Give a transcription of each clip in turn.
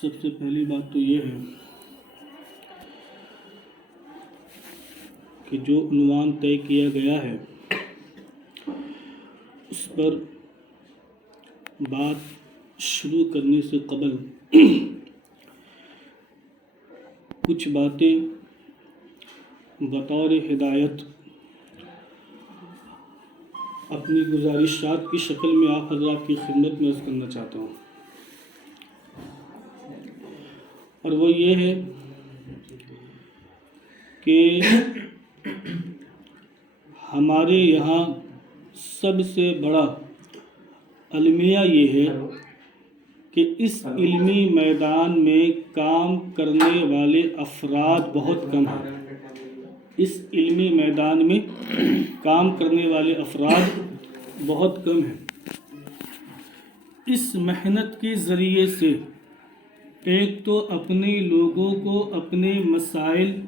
سب سے پہلی بات تو یہ ہے کہ جو عنوان طے کیا گیا ہے اس پر بات شروع کرنے سے قبل کچھ باتیں بطور ہدایت اپنی گزارشات کی شکل میں آپ حضرات کی خدمت میں عرض کرنا چاہتا ہوں، اور وہ یہ ہے کہ ہمارے یہاں سب سے بڑا المیہ یہ ہے کہ اس علمی میدان میں کام کرنے والے افراد بہت کم ہیں۔ اس علمی میدان میں کام کرنے والے افراد بہت کم ہیں۔ اس محنت کے ذریعے سے ایک تو اپنے لوگوں کو اپنے مسائل،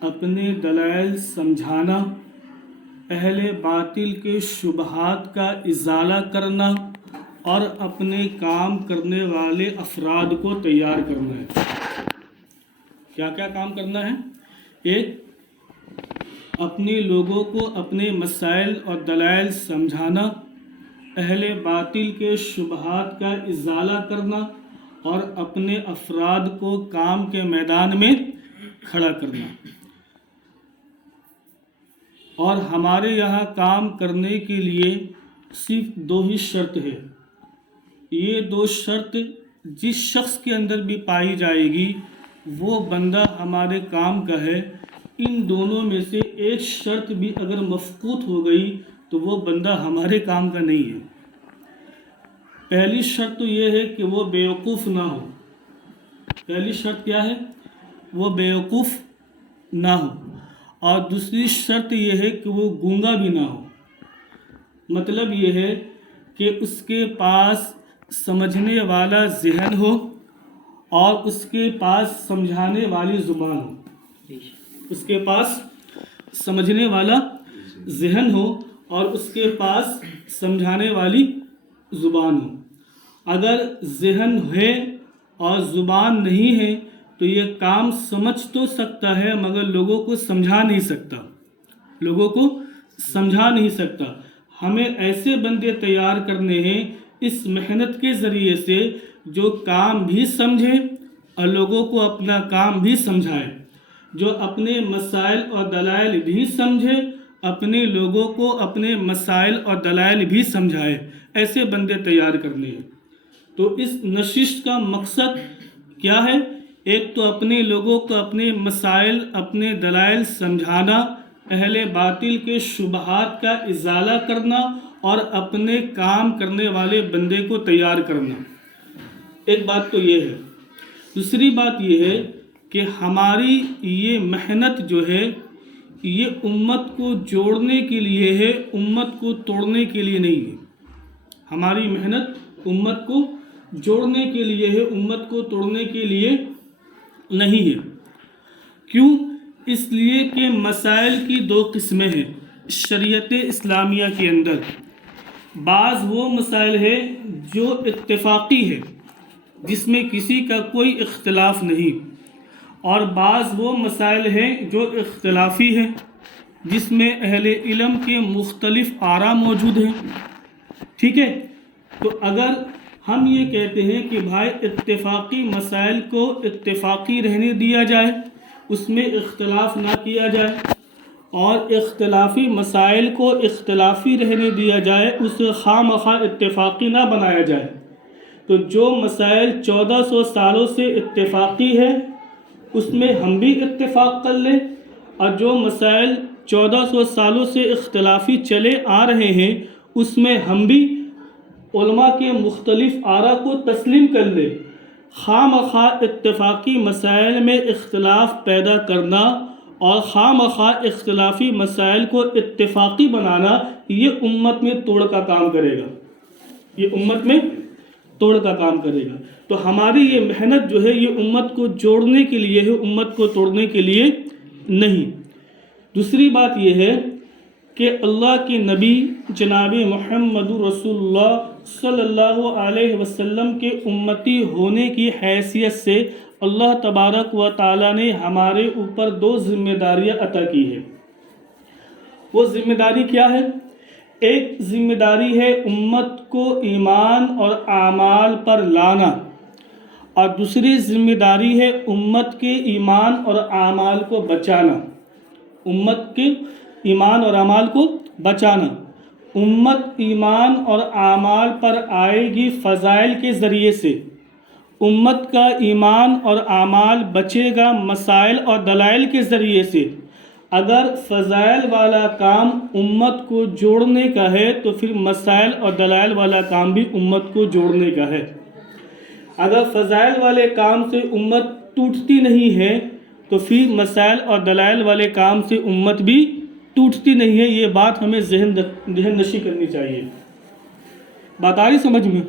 اپنے دلائل سمجھانا، اہل باطل کے شبہات کا ازالہ کرنا اور اپنے کام کرنے والے افراد کو تیار کرنا ہے۔ کیا کیا کام کرنا ہے؟ ایک، اپنے لوگوں کو اپنے مسائل اور دلائل سمجھانا، اہل باطل کے شبہات کا ازالہ کرنا اور اپنے افراد کو کام کے میدان میں کھڑا کرنا۔ اور ہمارے یہاں کام کرنے کے لیے صرف دو ہی شرط ہے۔ یہ دو شرط جس شخص کے اندر بھی پائی جائے گی وہ بندہ ہمارے کام کا ہے۔ ان دونوں میں سے ایک شرط بھی اگر مفقود ہو گئی تو وہ بندہ ہمارے کام کا نہیں ہے۔ پہلی شرط تو یہ ہے کہ وہ بیوقوف نہ ہو۔ پہلی شرط کیا ہے؟ وہ بیوقوف نہ ہو۔ اور دوسری شرط یہ ہے کہ وہ گونگا بھی نہ ہو۔ مطلب یہ ہے کہ اس کے پاس سمجھنے والا ذہن ہو اور اس کے پاس سمجھانے والی زبان ہو۔ اس کے پاس سمجھنے والا ذہن ہو اور اس کے پاس سمجھانے والی زبان ہو۔ اگر ذہن ہے اور زبان نہیں ہے تو یہ کام سمجھ تو سکتا ہے مگر لوگوں کو سمجھا نہیں سکتا۔ لوگوں کو سمجھا نہیں سکتا۔ ہمیں ایسے بندے تیار کرنے ہیں اس محنت کے ذریعے سے جو کام بھی سمجھے اور لوگوں کو اپنا کام بھی سمجھائے، جو اپنے مسائل اور دلائل بھی سمجھے، اپنے لوگوں کو اپنے مسائل اور دلائل بھی سمجھائے۔ ایسے بندے تیار کرنے ہیں۔ تو اس نشست کا مقصد کیا ہے؟ ایک تو اپنے لوگوں کو اپنے مسائل، اپنے دلائل سمجھانا، اہل باطل کے شبہات کا ازالہ کرنا اور اپنے کام کرنے والے بندے کو تیار کرنا۔ ایک بات تو یہ ہے۔ دوسری بات یہ ہے کہ ہماری یہ محنت جو ہے یہ امت کو جوڑنے کے لیے ہے، امت کو توڑنے کے لیے نہیں ہے۔ ہماری محنت امت کو جوڑنے کے لیے ہے، امت کو توڑنے کے لیے نہیں ہے۔ کیوں؟ اس لیے کہ مسائل کی دو قسمیں ہیں شریعت اسلامیہ کے اندر۔ بعض وہ مسائل ہیں جو اتفاقی ہے جس میں کسی کا کوئی اختلاف نہیں، اور بعض وہ مسائل ہیں جو اختلافی ہیں جس میں اہل علم کے مختلف آراء موجود ہیں۔ ٹھیک ہے؟ تو اگر ہم یہ کہتے ہیں کہ بھائی اتفاقی مسائل کو اتفاقی رہنے دیا جائے، اس میں اختلاف نہ کیا جائے، اور اختلافی مسائل کو اختلافی رہنے دیا جائے، اسے خواہ مخواہ اتفاقی نہ بنایا جائے، تو جو مسائل 1400 سالوں سے اتفاقی ہے اس میں ہم بھی اتفاق کر لیں، اور جو مسائل 1400 سالوں سے اختلافی چلے آ رہے ہیں اس میں ہم بھی علماء کے مختلف آراء کو تسلیم کر لیں۔ خواہ مخواہ اتفاقی مسائل میں اختلاف پیدا کرنا اور خواہ مخواہ اختلافی مسائل کو اتفاقی بنانا یہ امت میں توڑ کا کام کرے گا، یہ امت میں توڑ کا کام کرے گا۔ تو ہماری یہ محنت جو ہے یہ امت کو جوڑنے کے لیے ہے، امت کو توڑنے کے لیے نہیں۔ دوسری بات یہ ہے کہ اللہ کے نبی جناب محمد رسول اللہ صلی اللہ علیہ وسلم کے امتی ہونے کی حیثیت سے اللہ تبارک و تعالیٰ نے ہمارے اوپر 2 ذمہ داریاں عطا کی ہے۔ وہ ذمہ داری کیا ہے؟ ایک ذمہ داری ہے امت کو ایمان اور اعمال پر لانا، اور دوسری ذمہ داری ہے امت کے ایمان اور اعمال کو بچانا۔ امت کے ایمان اور اعمال کو بچانا۔ امت ایمان اور اعمال پر آئے گی فضائل کے ذریعے سے، امت کا ایمان اور اعمال بچے گا مسائل اور دلائل کے ذریعے سے۔ اگر فضائل والا کام امت کو جوڑنے کا ہے تو پھر مسائل اور دلائل والا کام بھی امت کو جوڑنے کا ہے۔ اگر فضائل والے کام سے امت ٹوٹتی نہیں ہے تو پھر مسائل اور دلائل والے کام سے امت بھی ٹوٹتی نہیں ہے۔ یہ بات ہمیں ذہن نشی کرنی چاہیے۔ بات آ رہی سمجھ میں؟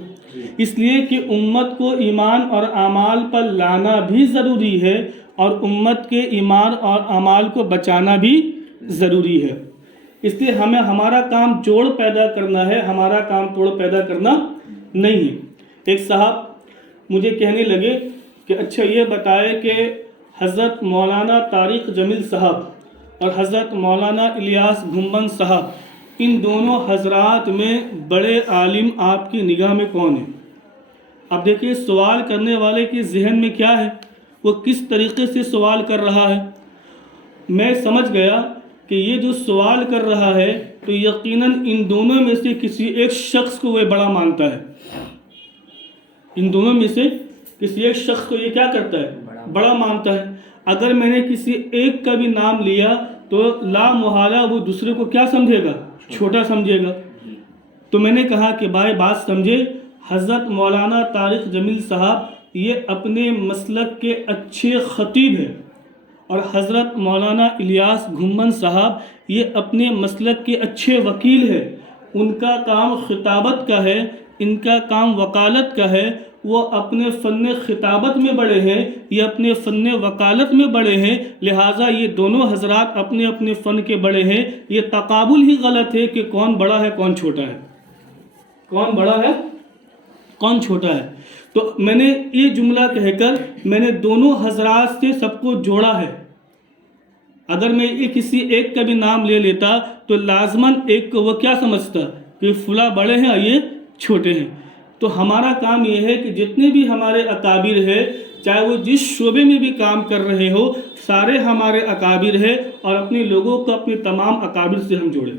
اس لیے کہ امت کو ایمان اور اعمال پر لانا بھی ضروری ہے، اور امت کے ایمان اور اعمال کو بچانا بھی ضروری ہے۔ اس لیے ہمیں ہمارا کام جوڑ پیدا کرنا ہے، ہمارا کام توڑ پیدا کرنا نہیں ہے۔ ایک صاحب مجھے کہنے لگے کہ اچھا یہ بتائے کہ حضرت مولانا طارق جمیل صاحب اور حضرت مولانا الیاس گھمبند صاحب، ان دونوں حضرات میں بڑے عالم آپ کی نگاہ میں کون ہیں؟ اب دیکھیے سوال کرنے والے کے ذہن میں کیا ہے، وہ کس طریقے سے سوال کر رہا ہے۔ میں سمجھ گیا کہ یہ جو سوال کر رہا ہے تو یقیناً ان دونوں میں سے کسی ایک شخص کو وہ بڑا مانتا ہے۔ ان دونوں میں سے کسی ایک شخص کو یہ کیا کرتا ہے؟ بڑا مانتا ہے۔ اگر میں نے کسی ایک کا بھی نام لیا تو لا محالہ وہ دوسرے کو کیا سمجھے گا؟ چھوٹا سمجھے گا۔ تو میں نے کہا کہ بھائی بات سمجھے، حضرت مولانا طارق جمیل صاحب یہ اپنے مسلک کے اچھے خطیب ہیں، اور حضرت مولانا الیاس گھمبند صاحب یہ اپنے مسلک کے اچھے وکیل ہیں۔ ان کا کام خطابت کا ہے، ان کا کام وکالت کا ہے۔ وہ اپنے فن خطابت میں بڑے ہیں، یہ اپنے فن وکالت میں بڑے ہیں، لہٰذا یہ دونوں حضرات اپنے اپنے فن کے بڑے ہیں۔ یہ تقابل ہی غلط ہے کہ کون بڑا ہے کون چھوٹا ہے، کون بڑا ہے کون چھوٹا ہے۔ تو میں نے یہ جملہ کہہ کر میں نے دونوں حضرات سے سب کو جوڑا ہے۔ اگر میں یہ کسی ایک کا بھی نام لے لیتا تو لازماً ایک کو وہ کیا سمجھتا کہ فلاں بڑے ہیں اور یہ چھوٹے ہیں۔ تو ہمارا کام یہ ہے کہ جتنے بھی ہمارے اکابر ہیں، چاہے وہ جس شعبے میں بھی کام کر رہے ہو، سارے ہمارے اکابر ہیں، اور اپنے لوگوں کو اپنے تمام اکابر سے ہم جوڑیں،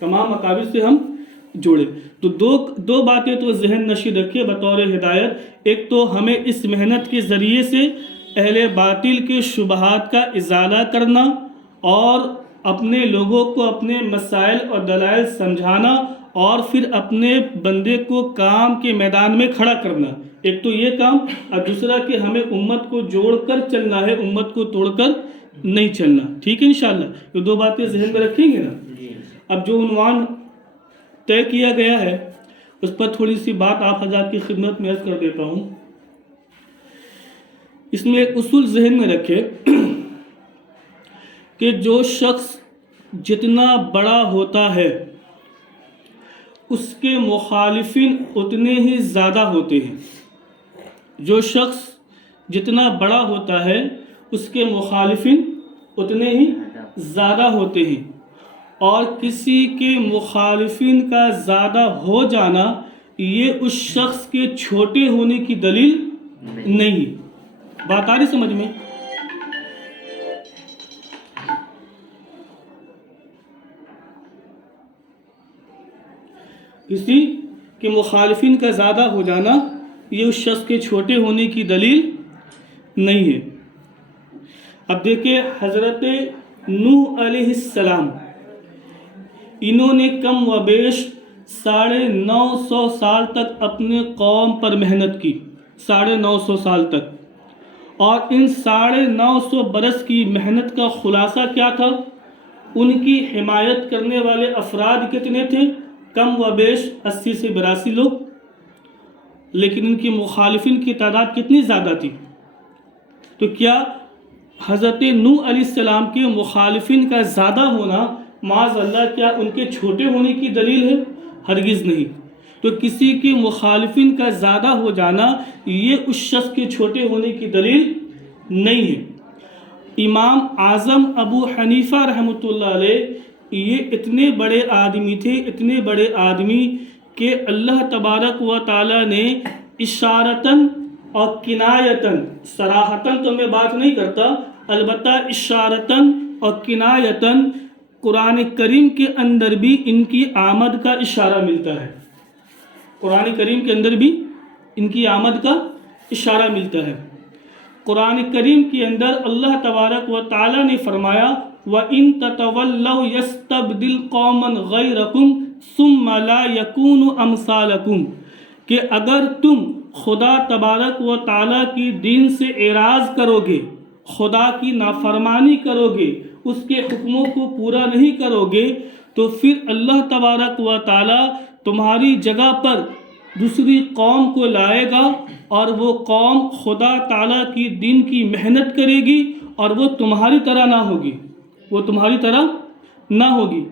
تمام اکابر سے ہم جوڑیں۔ تو دو باتیں تو ذہن نشین رکھے بطور ہدایت۔ ایک تو ہمیں اس محنت کے ذریعے سے اہل باطل کے شبہات کا ازالہ کرنا، اور اپنے لوگوں کو اپنے مسائل اور دلائل سمجھانا، اور پھر اپنے بندے کو کام کے میدان میں کھڑا کرنا۔ ایک تو یہ کام، اور دوسرا کہ ہمیں امت کو جوڑ کر چلنا ہے، امت کو توڑ کر نہیں چلنا۔ ٹھیک ہے انشاءاللہ؟ یہ 2 باتیں ذہن میں رکھیں گے نا۔ اب جو عنوان طے کیا گیا ہے اس پر تھوڑی سی بات آپ حضرات کی خدمت میں عرض کر دیتا ہوں۔ اس میں ایک اصول ذہن میں رکھے کہ جو شخص جتنا بڑا ہوتا ہے اس کے مخالفین اتنے ہی زیادہ ہوتے ہیں۔ جو شخص جتنا بڑا ہوتا ہے اس کے مخالفین اتنے ہی زیادہ ہوتے ہیں، اور کسی کے مخالفین کا زیادہ ہو جانا یہ اس شخص کے چھوٹے ہونے کی دلیل نہیں۔ بات آ رہی سمجھ میں؟ کسی کے مخالفین کا زیادہ ہو جانا یہ اس شخص کے چھوٹے ہونے کی دلیل نہیں ہے۔ اب دیکھیں حضرت نوح علیہ السلام، انہوں نے کم و بیش 950 سال تک اپنے قوم پر محنت کی، 950 سال تک، اور ان 950 برس کی محنت کا خلاصہ کیا تھا؟ ان کی حمایت کرنے والے افراد کتنے تھے؟ کم و بیش 80 سے 82 لوگ، لیکن ان کی مخالفین کی تعداد کتنی زیادہ تھی؟ تو کیا حضرت نوح علیہ السلام کے مخالفین کا زیادہ ہونا معاذ اللہ کیا ان کے چھوٹے ہونے کی دلیل ہے؟ ہرگز نہیں۔ تو کسی کے مخالفین کا زیادہ ہو جانا یہ اس شخص کے چھوٹے ہونے کی دلیل نہیں ہے۔ امام اعظم ابو حنیفہ رحمۃ اللہ علیہ یہ اتنے بڑے آدمی تھے، اتنے بڑے آدمی کہ اللہ تبارک و تعالیٰ نے اشارتاً اور کنایتاً، صراحتاً تو میں بات نہیں کرتا، البتہ اشارتاً اور کنایتاً قرآن کریم کے اندر بھی ان کی آمد کا اشارہ ملتا ہے۔ قرآن کریم کے اندر بھی ان کی آمد کا اشارہ ملتا ہے۔ قرآن کریم کے اندر اللہ تبارک و تعالیٰ نے فرمایا وَإِن تَتَوَلَّوْا يَسْتَبْدِلْ قَوْمًا غَيْرَكُمْ ثُمَّ لَا يَكُونُوا أَمْثَالَكُمْ، کہ اگر تم خدا تبارک و تعالیٰ کی دین سے اعراض کرو گے، خدا کی نافرمانی کرو گے، اس کے حکموں کو پورا نہیں کرو گے، تو پھر اللہ تبارک و تعالیٰ تمہاری جگہ پر دوسری قوم کو لائے گا، اور وہ قوم خدا تعالیٰ کی دین کی محنت کرے گی، اور وہ تمہاری طرح نہ ہوگی، وہ تمہاری طرح نہ ہوگی۔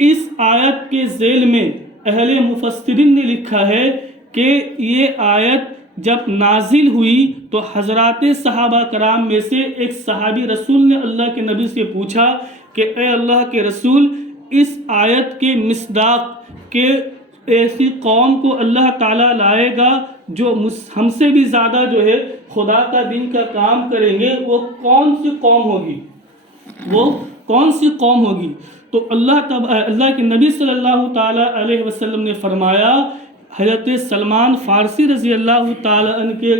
اس آیت کے ذیل میں اہل مفسرین نے لکھا ہے کہ یہ آیت جب نازل ہوئی تو حضرات صحابہ کرام میں سے ایک صحابی رسول نے اللہ کے نبی سے پوچھا کہ اے اللہ کے رسول، اس آیت کے مصداق کہ ایسی قوم کو اللہ تعالیٰ لائے گا جو ہم سے بھی زیادہ جو ہے خدا کا دین کا کام کریں گے، وہ کون سی قوم ہوگی؟ وہ کون سی قوم ہوگی؟ تو اللہ کے نبی صلی اللہ تعالیٰ علیہ وسلم نے فرمایا، حضرت سلمان فارسی رضی اللہ تعالیٰ عنہ کے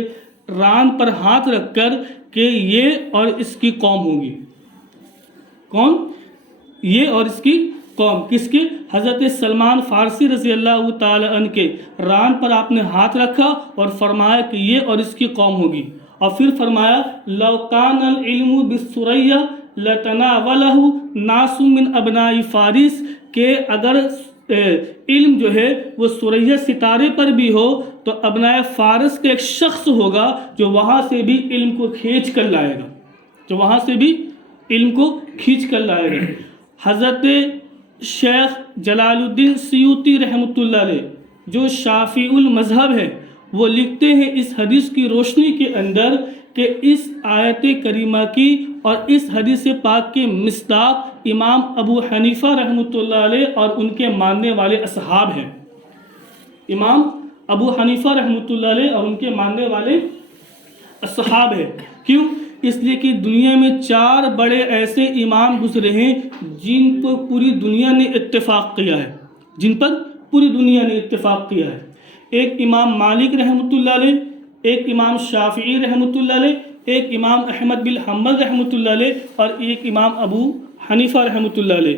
ران پر ہاتھ رکھ کر کہ یہ اور اس کی قوم ہوگی۔ کون؟ یہ اور اس کی قوم۔ کس کے؟ حضرت سلمان فارسی رضی اللہ تعالیٰ عنہ کے ران پر آپ نے ہاتھ رکھا اور فرمایا کہ یہ اور اس کی قوم ہوگی، اور پھر فرمایا لو کان العلم بالثریہ لتناولہ ناس من ابناء فارس، کہ اگر علم جو ہے وہ ثریہ ستارے پر بھی ہو تو ابناء فارس کا ایک شخص ہوگا جو وہاں سے بھی علم کو کھینچ کر لائے گا، جو وہاں سے بھی علم کو کھینچ کر لائے گا۔ حضرت شیخ جلال الدین سیوطی رحمۃ اللہ علیہ جو شافعی المذہب ہے، وہ لکھتے ہیں اس حدیث کی روشنی کے اندر کہ اس آیت کریمہ کی اور اس حدیث پاک کے مصداق امام ابو حنیفہ رحمۃ اللہ علیہ اور ان کے ماننے والے اصحاب ہیں۔ امام ابو حنیفہ رحمۃ اللہ علیہ اور ان کے ماننے والے اصحاب ہیں۔ کیوں؟ اس لیے کہ دنیا میں 4 بڑے ایسے امام گزرے ہیں جن پر پوری دنیا نے اتفاق کیا ہے، جن پر پوری دنیا نے اتفاق کیا ہے۔ ایک امام مالک رحمۃ اللہ علیہ، ایک امام شافعی رحمۃ اللہ علیہ، ایک امام احمد بن حنبل رحمۃ اللہ علیہ، اور ایک امام ابو حنیفہ رحمۃ اللہ علیہ۔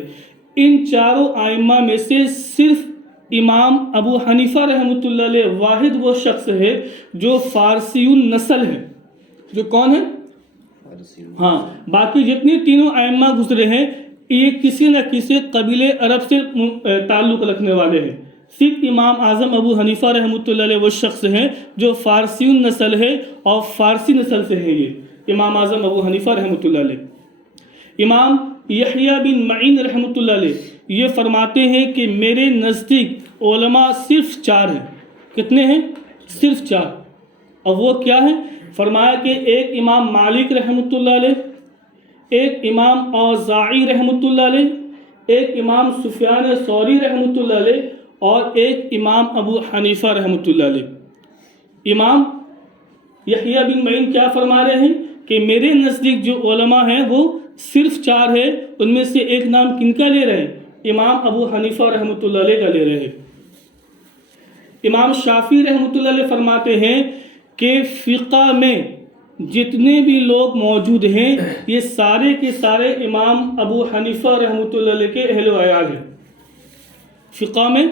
ان چاروں ائمہ میں سے صرف امام ابو حنیفہ رحمۃ اللہ علیہ واحد وہ شخص ہے جو فارسی النسل ہے۔ جو کون ہے؟ ہاں، باقی جتنے تینوں ائمہ گزرے ہیں یہ کسی نہ کسی قبیلے عرب سے تعلق رکھنے والے ہیں۔ صرف امام اعظم ابو حنیفہ رحمۃ اللہ علیہ وہ شخص ہیں جو فارسی النسل ہے اور فارسی نسل سے ہے۔ یہ امام اعظم ابو حنیفہ رحمۃ اللہ علیہ۔ امام یحییٰ بن معین رحمۃ اللہ علیہ یہ فرماتے ہیں کہ میرے نزدیک علماء صرف 4 ہیں۔ کتنے ہیں؟ صرف 4۔ اور وہ کیا ہیں؟ فرمایا کہ ایک امام مالک رحمۃ اللہ علیہ، ایک امام اوزاعی رحمۃ اللہ علیہ، ایک امام سفیان ثوری رحمۃ اللہ علیہ، اور ایک امام ابو حنیفہ رحمۃ اللہ علیہ۔ امام یحییٰ بن معین کیا فرما رہے ہیں کہ میرے نزدیک جو علماء ہیں وہ صرف 4 ہیں، ان میں سے ایک نام کن کا لے رہے ہیں؟ امام ابو حنیفہ رحمۃ اللہ علیہ کا لے رہے ہیں۔ امام شافعی رحمۃ اللہ علیہ فرماتے ہیں کہ فقہ میں جتنے بھی لوگ موجود ہیں یہ سارے کے سارے امام ابو حنیفہ رحمۃ اللہ علیہ کے اہل و عیال ہیں۔ فقہ میں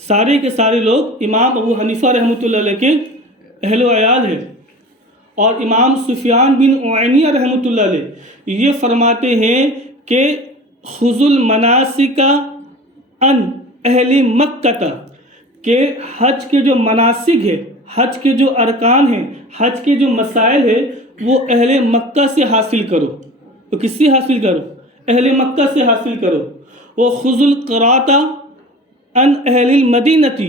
سارے کے سارے لوگ امام ابو حنیفہ رحمۃ اللہ علیہ کے اہل و عیال ہیں۔ اور امام سفیان بن عینیہ رحمۃ اللہ علیہ یہ فرماتے ہیں کہ خذ المناسک ان اہل مکہ، کہ حج کے جو مناسک ہے، حج کے جو ارکان ہیں، حج کے جو مسائل ہیں وہ اہل مکہ سے حاصل کرو۔ تو کس سے حاصل کرو؟ اہل مکہ سے حاصل کرو۔ وخذ القراءۃ عن اہل المدینۃ،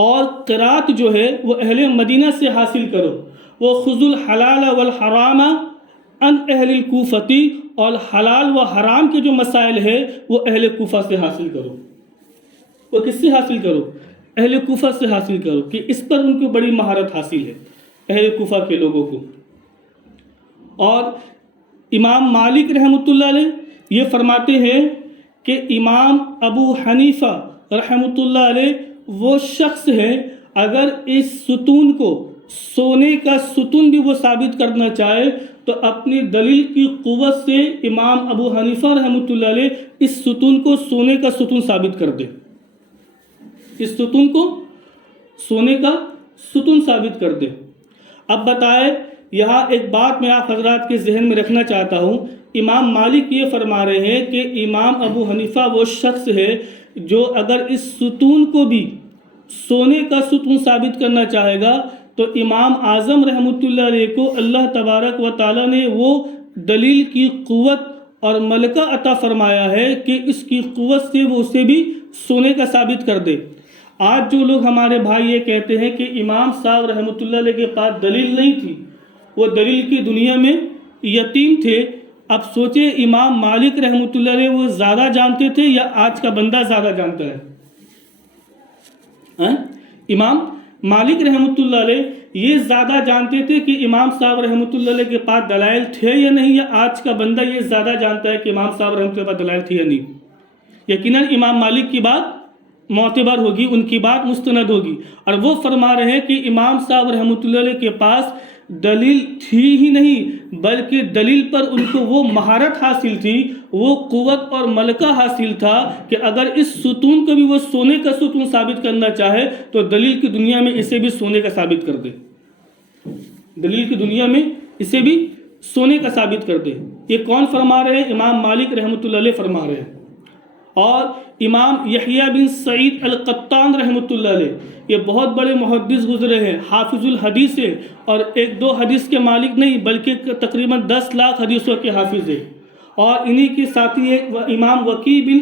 اور قرات جو ہے وہ اہل مدینہ سے حاصل کرو، وخذ الحلال والحرام عن اہل الکوفۃ، اور حلال و حرام کے جو مسائل ہے وہ اہل کوفہ سے حاصل کرو۔ وہ کس سے حاصل کرو؟ اہل کوفہ سے حاصل کرو، کہ اس پر ان کو بڑی مہارت حاصل ہے اہل کوفہ کے لوگوں کو۔ اور امام مالک رحمۃ اللہ علیہ یہ فرماتے ہیں کہ امام ابو حنیفہ رحمۃ اللہ علیہ وہ شخص ہے، اگر اس ستون کو سونے کا ستون بھی وہ ثابت کرنا چاہے تو اپنی دلیل کی قوت سے امام ابو حنیفہ رحمۃ اللہ علیہ اس ستون کو سونے کا ستون ثابت کر دے، اس ستون کو سونے کا ستون ثابت کر دے۔ اب بتائے، یہاں ایک بات میں آپ حضرات کے ذہن میں رکھنا چاہتا ہوں، امام مالک یہ فرما رہے ہیں کہ امام ابو حنیفہ وہ شخص ہے جو اگر اس ستون کو بھی سونے کا ستون ثابت کرنا چاہے گا تو امام اعظم رحمۃ اللہ علیہ کو اللہ تبارک و تعالیٰ نے وہ دلیل کی قوت اور ملکہ عطا فرمایا ہے کہ اس کی قوت سے وہ اسے بھی سونے کا ثابت کر دے۔ آج جو لوگ ہمارے بھائی یہ کہتے ہیں کہ امام صاحب رحمۃ اللہ علیہ کے پاس دلیل نہیں تھی، وہ دلیل کی دنیا میں یتیم تھے، اب سوچے امام مالک رحمۃ اللہ علیہ وہ زیادہ جانتے تھے یا آج کا بندہ زیادہ جانتا ہے؟ امام مالک رحمۃ اللہ علیہ یہ زیادہ جانتے تھے کہ امام صاحب رحمۃ اللہ علیہ کے پاس دلائل تھے یا نہیں، یا آج کا بندہ یہ زیادہ جانتا ہے کہ امام صاحب رحمۃ اللہ کے پاس دلائل تھے یا نہیں؟ یقیناً امام مالک کی بات معتبر ہوگی، ان کی بات مستند ہوگی، اور وہ فرما رہے ہیں کہ امام صاحب رحمۃ اللہ علیہ کے پاس دلیل تھی ہی نہیں بلکہ دلیل پر ان کو وہ مہارت حاصل تھی، وہ قوت اور ملکہ حاصل تھا کہ اگر اس ستون کو بھی وہ سونے کا ستون ثابت کرنا چاہے تو دلیل کی دنیا میں اسے بھی سونے کا ثابت کر دے، دلیل کی دنیا میں اسے بھی سونے کا ثابت کر دے۔ یہ کون فرما رہے ہیں؟ امام مالک رحمۃ اللہ علیہ فرما رہے ہیں۔ اور امام یحییٰ بن سعید القطان رحمۃ اللہ علیہ یہ بہت بڑے محدث گزرے ہیں، حافظ الحدیث ہے، اور ایک دو حدیث کے مالک نہیں بلکہ تقریباً 10 لاکھ حدیثوں کے حافظ ہیں۔ اور انہی کے ساتھی ایک امام وکیع بن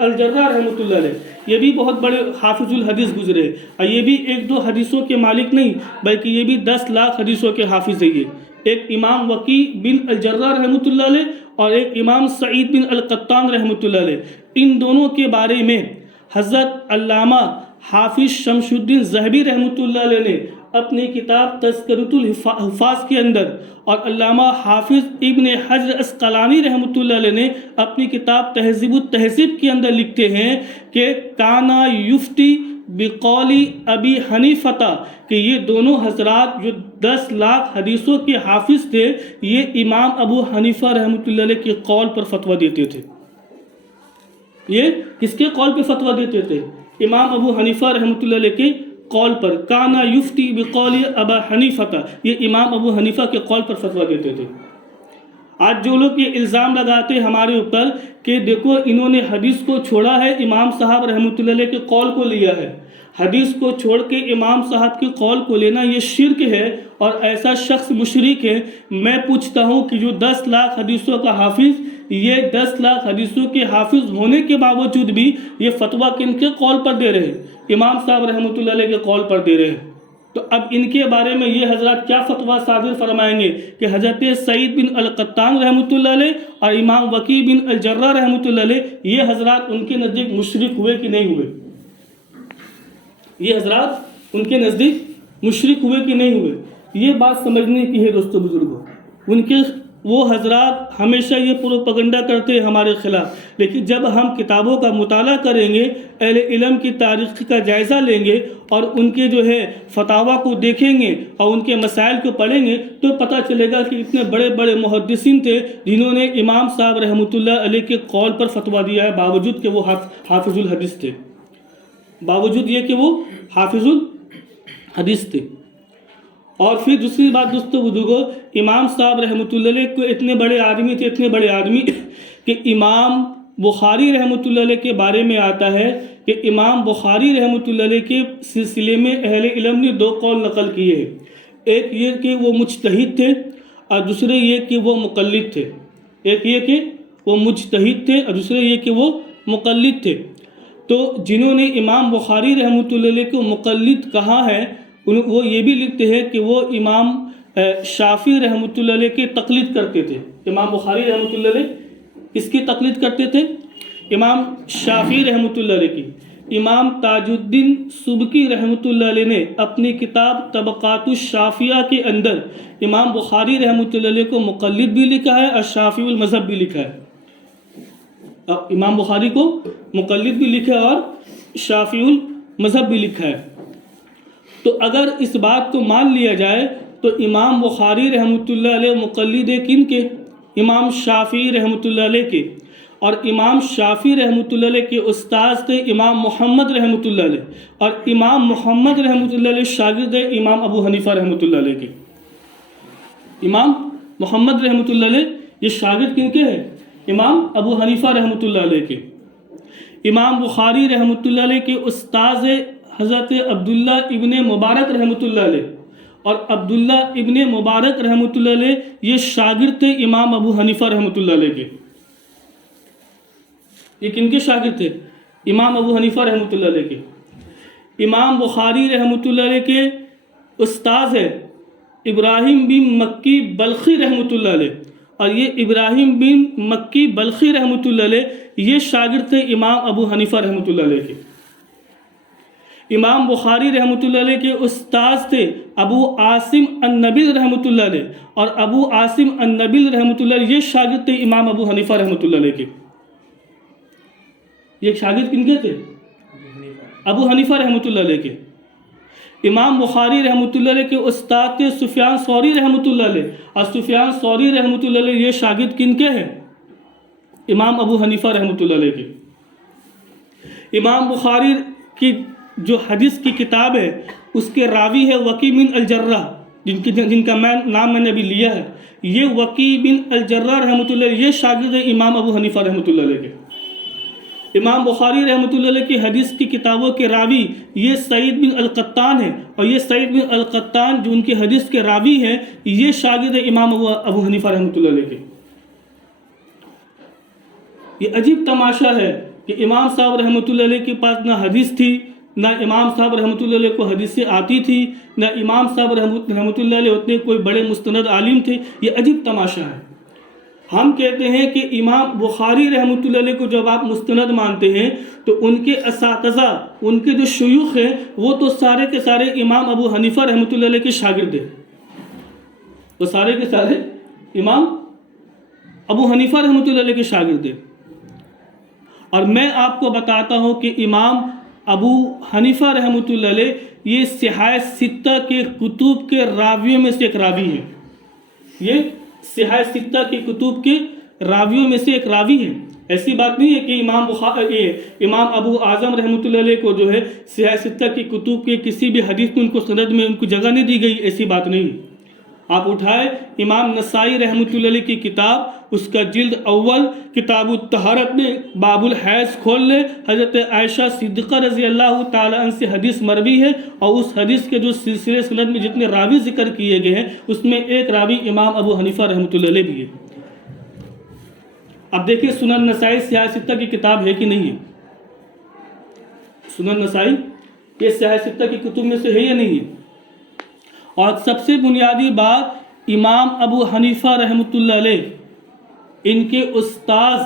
الجراح رحمۃ اللہ علیہ، یہ بھی بہت بڑے حافظ الحدیث گزرے، اور یہ بھی ایک دو حدیثوں کے مالک نہیں بلکہ یہ بھی 10 لاکھ حدیثوں کے حافظ ہیں۔ ایک امام وکیع بن الجراح رحمۃ اللہ علیہ اور ایک امام سعید بن القطان رحمۃ اللہ علیہ، ان دونوں کے بارے میں حضرت علامہ حافظ شمس الدین ذہبی رحمۃ اللہ علیہ نے اپنی کتاب تذکرۃ الحفاظ کے اندر، اور علامہ حافظ ابن حجر اسقلانی رحمۃ اللہ علیہ نے اپنی کتاب تہذیب التہذیب کے اندر لکھتے ہیں کہ کانا یفتی بقول ابی حنیفہ، کہ یہ دونوں حضرات جو 10 لاکھ حدیثوں کے حافظ تھے، یہ امام ابو حنیفہ رحمۃ اللہ علیہ کے قول پر فتویٰ دیتے تھے۔ یہ کس کے قول پہ فتویٰ دیتے تھے؟ امام ابو حنیفہ رحمۃ اللہ علیہ کے قول پر۔ کانا یفتی بقول ابا حنیفہ، یہ امام ابو حنیفہ کے قول پر فتویٰ دیتے تھے۔ آج جو لوگ یہ الزام لگاتے ہیں ہمارے اوپر کہ دیکھو انہوں نے حدیث کو چھوڑا ہے، امام صاحب رحمۃ اللہ علیہ کے قول کو لیا ہے، حدیث کو چھوڑ کے امام صاحب کے قول کو لینا یہ شرک ہے اور ایسا شخص مشرک ہے۔ میں پوچھتا ہوں کہ جو 10 لاکھ حدیثوں کا حافظ، یہ 10 لاکھ حدیثوں کے حافظ ہونے کے باوجود بھی یہ فتویٰ کن کے قول پر دے رہے ہیں؟ امام صاحب رحمۃ اللہ علیہ کے قول پر دے رہے ہیں۔ تو اب ان کے بارے میں یہ حضرات کیا فتویٰ صادر فرمائیں گے کہ حضرت سعید بن القطان رحمۃ اللہ علیہ اور امام وکیع بن الجراح رحمۃ اللہ علیہ یہ حضرات ان کے نزدیک مشرک ہوئے کہ نہیں ہوئے؟ یہ حضرات ان کے نزدیک مشرک ہوئے کہ نہیں ہوئے؟ یہ بات سمجھنے کی ہے دوستو بزرگوں۔ ان کے وہ حضرات ہمیشہ یہ پروپیگنڈا کرتے ہیں ہمارے خلاف، لیکن جب ہم کتابوں کا مطالعہ کریں گے، اہل علم کی تاریخ کا جائزہ لیں گے اور ان کے جو ہے فتاویٰ کو دیکھیں گے اور ان کے مسائل کو پڑھیں گے تو پتہ چلے گا کہ اتنے بڑے بڑے محدثین تھے جنہوں نے امام صاحب رحمۃ اللہ علیہ کے قول پر فتویٰ دیا ہے، باوجود کہ وہ حافظ الحدیث تھے، باوجود یہ کہ وہ حافظ الحدیث تھے۔ اور پھر دوسری بات دوستو بزرگوں، امام صاحب رحمۃ اللہ علیہ کو اتنے بڑے آدمی تھے، اتنے بڑے آدمی کہ امام بخاری رحمۃ اللہ علیہ کے بارے میں آتا ہے کہ امام بخاری رحمۃ اللہ علیہ کے سلسلے میں اہل علم نے 2 قول نقل کیے ہیں، ایک یہ کہ وہ مجتہد تھے اور دوسرے یہ کہ وہ مقلد تھے، ایک یہ کہ وہ مجتہد تھے اور دوسرے یہ کہ وہ مقلد تھے۔ تو جنہوں نے امام بخاری رحمۃ اللہ علیہ کو مقلد کہا ہے وہ یہ بھی لکھتے ہیں کہ وہ امام شافعی رحمۃ اللہ علیہ کی تقلید کرتے تھے۔ امام بخاری رحمۃ اللہ علیہ کس کی تقلید کرتے تھے؟ امام شافعی رحمۃ اللہ علیہ کی۔ امام تاج الدین سبکی رحمۃ اللہ علیہ نے اپنی کتاب طبقات الشافعیہ کے اندر امام بخاری رحمۃ اللہ علیہ کو مقلد بھی لکھا ہے اور شافعی المذہب بھی لکھا ہے۔ امام بخاری کو مقلد بھی لکھا ہے اور شافعی المذہب بھی لکھا ہے۔ تو اگر اس بات کو مان لیا جائے تو امام بخاری رحمۃ اللہ علیہ مقلد کن کے؟ امام شافعی رحمۃ اللہ علیہ کے، اور امام شافعی رحمۃ اللہ علیہ کے استاد تھے امام محمد رحمۃ اللہ علیہ، اور امام محمد رحمۃ اللہ علیہ شاگرد ہے امام ابو حنیفہ رحمۃ اللہ علیہ کے۔ امام محمد رحمۃ اللہ علیہ یہ شاگرد کن کے ہیں؟ امام ابو حنیفہ رحمۃ اللہ علیہ کے۔ امام بخاری رحمۃ اللہ علیہ کے استاد ہے حضرت عبداللہ ابن مبارک رحمۃ اللہ علیہ، اور عبداللہ ابن مبارک رحمۃ اللہ علیہ یہ شاگرد تھے امام ابو حنیفہ رحمۃ اللہ علیہ کے۔ یہ کن کے شاگرد تھے؟ امام ابو حنیفہ رحمۃ اللہ علیہ کے۔ امام بخاری رحمۃ اللہ علیہ کے استاد ہے ابراہیم بن مکی بلخی رحمۃ اللہ علیہ، اور یہ ابراہیم بن مکی بلخی رحمۃ اللہ علیہ یہ شاگرد تھے امام ابو حنیفہ رحمۃ اللہ علیہ کے۔ امام بخاری رحمۃ اللہ علیہ کے استاد تھے ابو عاصم النبیل رحمۃ اللہ علیہ، اور ابو عاصم النبیل رحمۃ اللہ علیہ یہ شاگرد تھے امام ابو حنیفہ رحمۃ اللہ علیہ کے۔ یہ شاگرد کن کے تھے؟ ابو حنیفہ رحمۃ اللہ علیہ کے۔ امام بخاری رحمۃ اللہ علیہ کے استاد تھے سفیان ثوری رحمۃ اللہ علیہ، اور سفیان ثوری رحمۃ اللہ علیہ یہ شاگرد کن کے ہیں؟ امام ابو حنیفہ رحمۃ اللہ علیہ کے۔ امام بخاری کی جو حدیث کی کتاب ہے اس کے راوی ہے وکی بن الجرہ، جن کا نام میں نے ابھی لیا ہے۔ یہ وکی بن الجرہ رحمۃ اللہ علیہ یہ شاگرد ہے امام ابو حنیفہ رحمۃ اللہ علیہ کے۔ امام بخاری رحمۃ اللہ علیہ کی حدیث کی کتابوں کے راوی یہ سعید بن القطان ہے، اور یہ سعید بن القطان جو ان کی حدیث کے راوی ہیں یہ شاگرد ہے امام ابو حنیفہ رحمۃ اللہ علیہ کے۔ یہ عجیب تماشا ہے کہ امام صاحب رحمۃ اللہ علیہ کے پاس نہ حدیث تھی، نہ امام صاحب رحمۃ اللہ علیہ کو حدیثیں آتی تھی، نہ امام صاحب رحمۃ اللہ علیہ اتنے کوئی بڑے مستند عالم تھے۔ یہ عجیب تماشا ہے۔ ہم کہتے ہیں کہ امام بخاری رحمۃ اللہ علیہ کو جب آپ مستند مانتے ہیں تو ان کے اساتذہ، ان کے جو شیوخ ہیں وہ تو سارے کے سارے امام ابو حنیفہ رحمۃ اللہ علیہ کے شاگرد ہیں، وہ سارے کے سارے امام ابو حنیفہ رحمۃ اللہ علیہ کے شاگرد ہیں۔ اور میں آپ کو بتاتا ہوں کہ امام ابو حنیفہ رحمۃ اللہ علیہ یہ صحاح ستہ کے کتب کے راویوں میں سے ایک راوی ہے۔ یہ صحاح ستہ کے کتب کے راویوں میں سے ایک راوی ہے۔ ایسی بات نہیں ہے کہ امام ابو اعظم رحمۃ اللہ علیہ کو جو ہے صحاح ستہ کی کتب کے کسی بھی حدیث میں ان کو سند میں ان کو جگہ نہیں دی گئی، ایسی بات نہیں۔ آپ اٹھائے امام نسائی رحمۃ اللہ علیہ کی کتاب، اس کا جلد اول کتاب الطہارت میں باب الحیض کھول لے، حضرت عائشہ صدیقہ رضی اللہ تعالی عنہ سے حدیث مروی ہے، اور اس حدیث کے جو سلسلے سند میں جتنے راوی ذکر کیے گئے ہیں اس میں ایک راوی امام ابو حنیفہ رحمۃ اللہ علیہ بھی ہے۔ اب دیکھیں سنن نسائی صحاح ستہ کی کتاب ہے کہ نہیں ہے؟ سنن نسائی یہ صحاح ستہ کی کتب میں سے ہے یا نہیں ہے؟ اور سب سے بنیادی بات امام ابو حنیفہ رحمۃ اللہ علیہ ان کے استاذ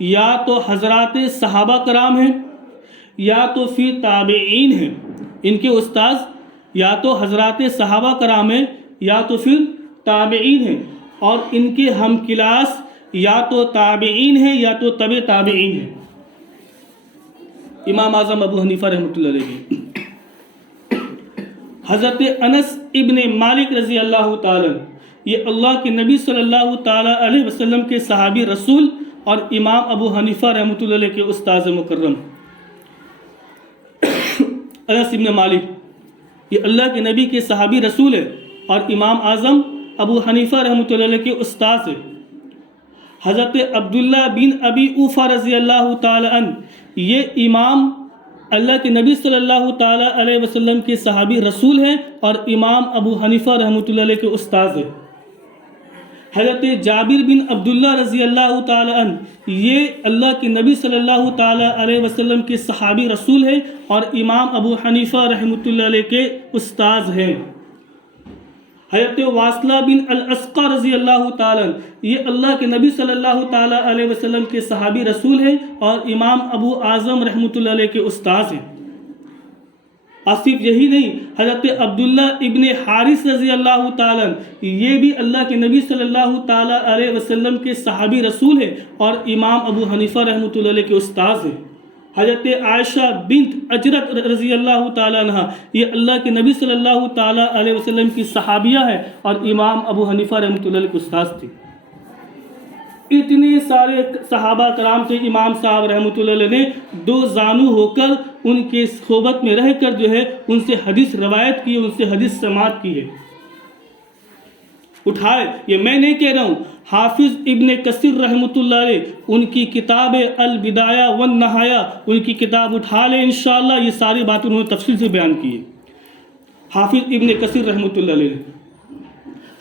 یا تو حضرات صحابہ کرام ہیں یا تو پھر تابعین ہیں۔ ان کے استاذ یا تو حضرات صحابہ کرام ہیں یا تو پھر تابعین ہیں، اور ان کے ہم کلاس یا تو تابعین ہیں یا تو تبع تابعین ہیں۔ امام اعظم ابو حنیفہ رحمۃ اللہ علیہ کی حضرت انس ابن مالک رضی اللہ تعالی یہ اللہ کے نبی صلی اللہ تعالی علیہ وسلم کے صحابی رسول اور امام ابو حنیفہ رحمۃ اللہ علیہ کے استاذ مکرم انس ابن مالک یہ اللہ کے نبی کے صحابی رسول ہے اور امام اعظم ابو حنیفہ رحمۃ اللہ علیہ کے استاذ ہے۔ حضرت عبداللہ بن ابی اوفا رضی اللہ تعالی عنہ یہ امام اللہ کے نبی صلی اللہ تعالی علیہ وسلم کے صحابی رسول ہیں اور امام ابو حنیفہ رحمۃ اللہ علیہ کے استاذ ہیں۔ حضرت جابر بن عبداللہ رضی اللہ تعالی عنہ یہ اللہ کے نبی صلی اللہ تعالی علیہ وسلم کے صحابی رسول ہیں اور امام ابو حنیفہ رحمۃ اللہ علیہ کے استاذ ہیں۔ حضرت واصلہ بن الاسقا رضی اللہ تعالی عنہ یہ اللہ کے نبی صلی اللہ تعالی علیہ وسلم کے صحابی رسول ہیں اور امام ابو اعظم رحمۃ اللہ علیہ کے استاذ ہیں۔ اور صرف یہی نہیں، حضرت عبداللہ ابن حارث رضی اللہ تعالی عنہ یہ بھی اللہ کے نبی صلی اللہ تعالی علیہ وسلم کے صحابی رسول ہیں اور امام ابو حنیفہ رحمۃ اللہ علیہ کے استاذ ہیں۔ حضرت عائشہ بنت اجرت رضی اللہ تعالی عنہ یہ اللہ کے نبی صلی اللہ تعالی علیہ وسلم کی صحابیہ ہے اور امام ابو حنیفہ رحمۃ اللہ علیہ کے استاذ تھی۔ اتنے سارے صحابہ کرام کے امام صاحب رحمۃ اللہ علیہ نے دو زانو ہو کر ان کے صحبت میں رہ کر جو ہے ان سے حدیث روایت کی، ان سے حدیث سماعت کی ہے۔ اٹھائے، یہ میں نہیں کہہ رہا ہوں، حافظ ابن کثیر رحمۃ اللہ علیہ ان کی کتاب البدایہ والنہایہ ان کی کتاب اٹھا لیں انشاءاللہ، یہ ساری باتیں انہوں نے تفصیل سے بیان کی ہے۔ حافظ ابن کثیر رحمۃ اللہ علیہ،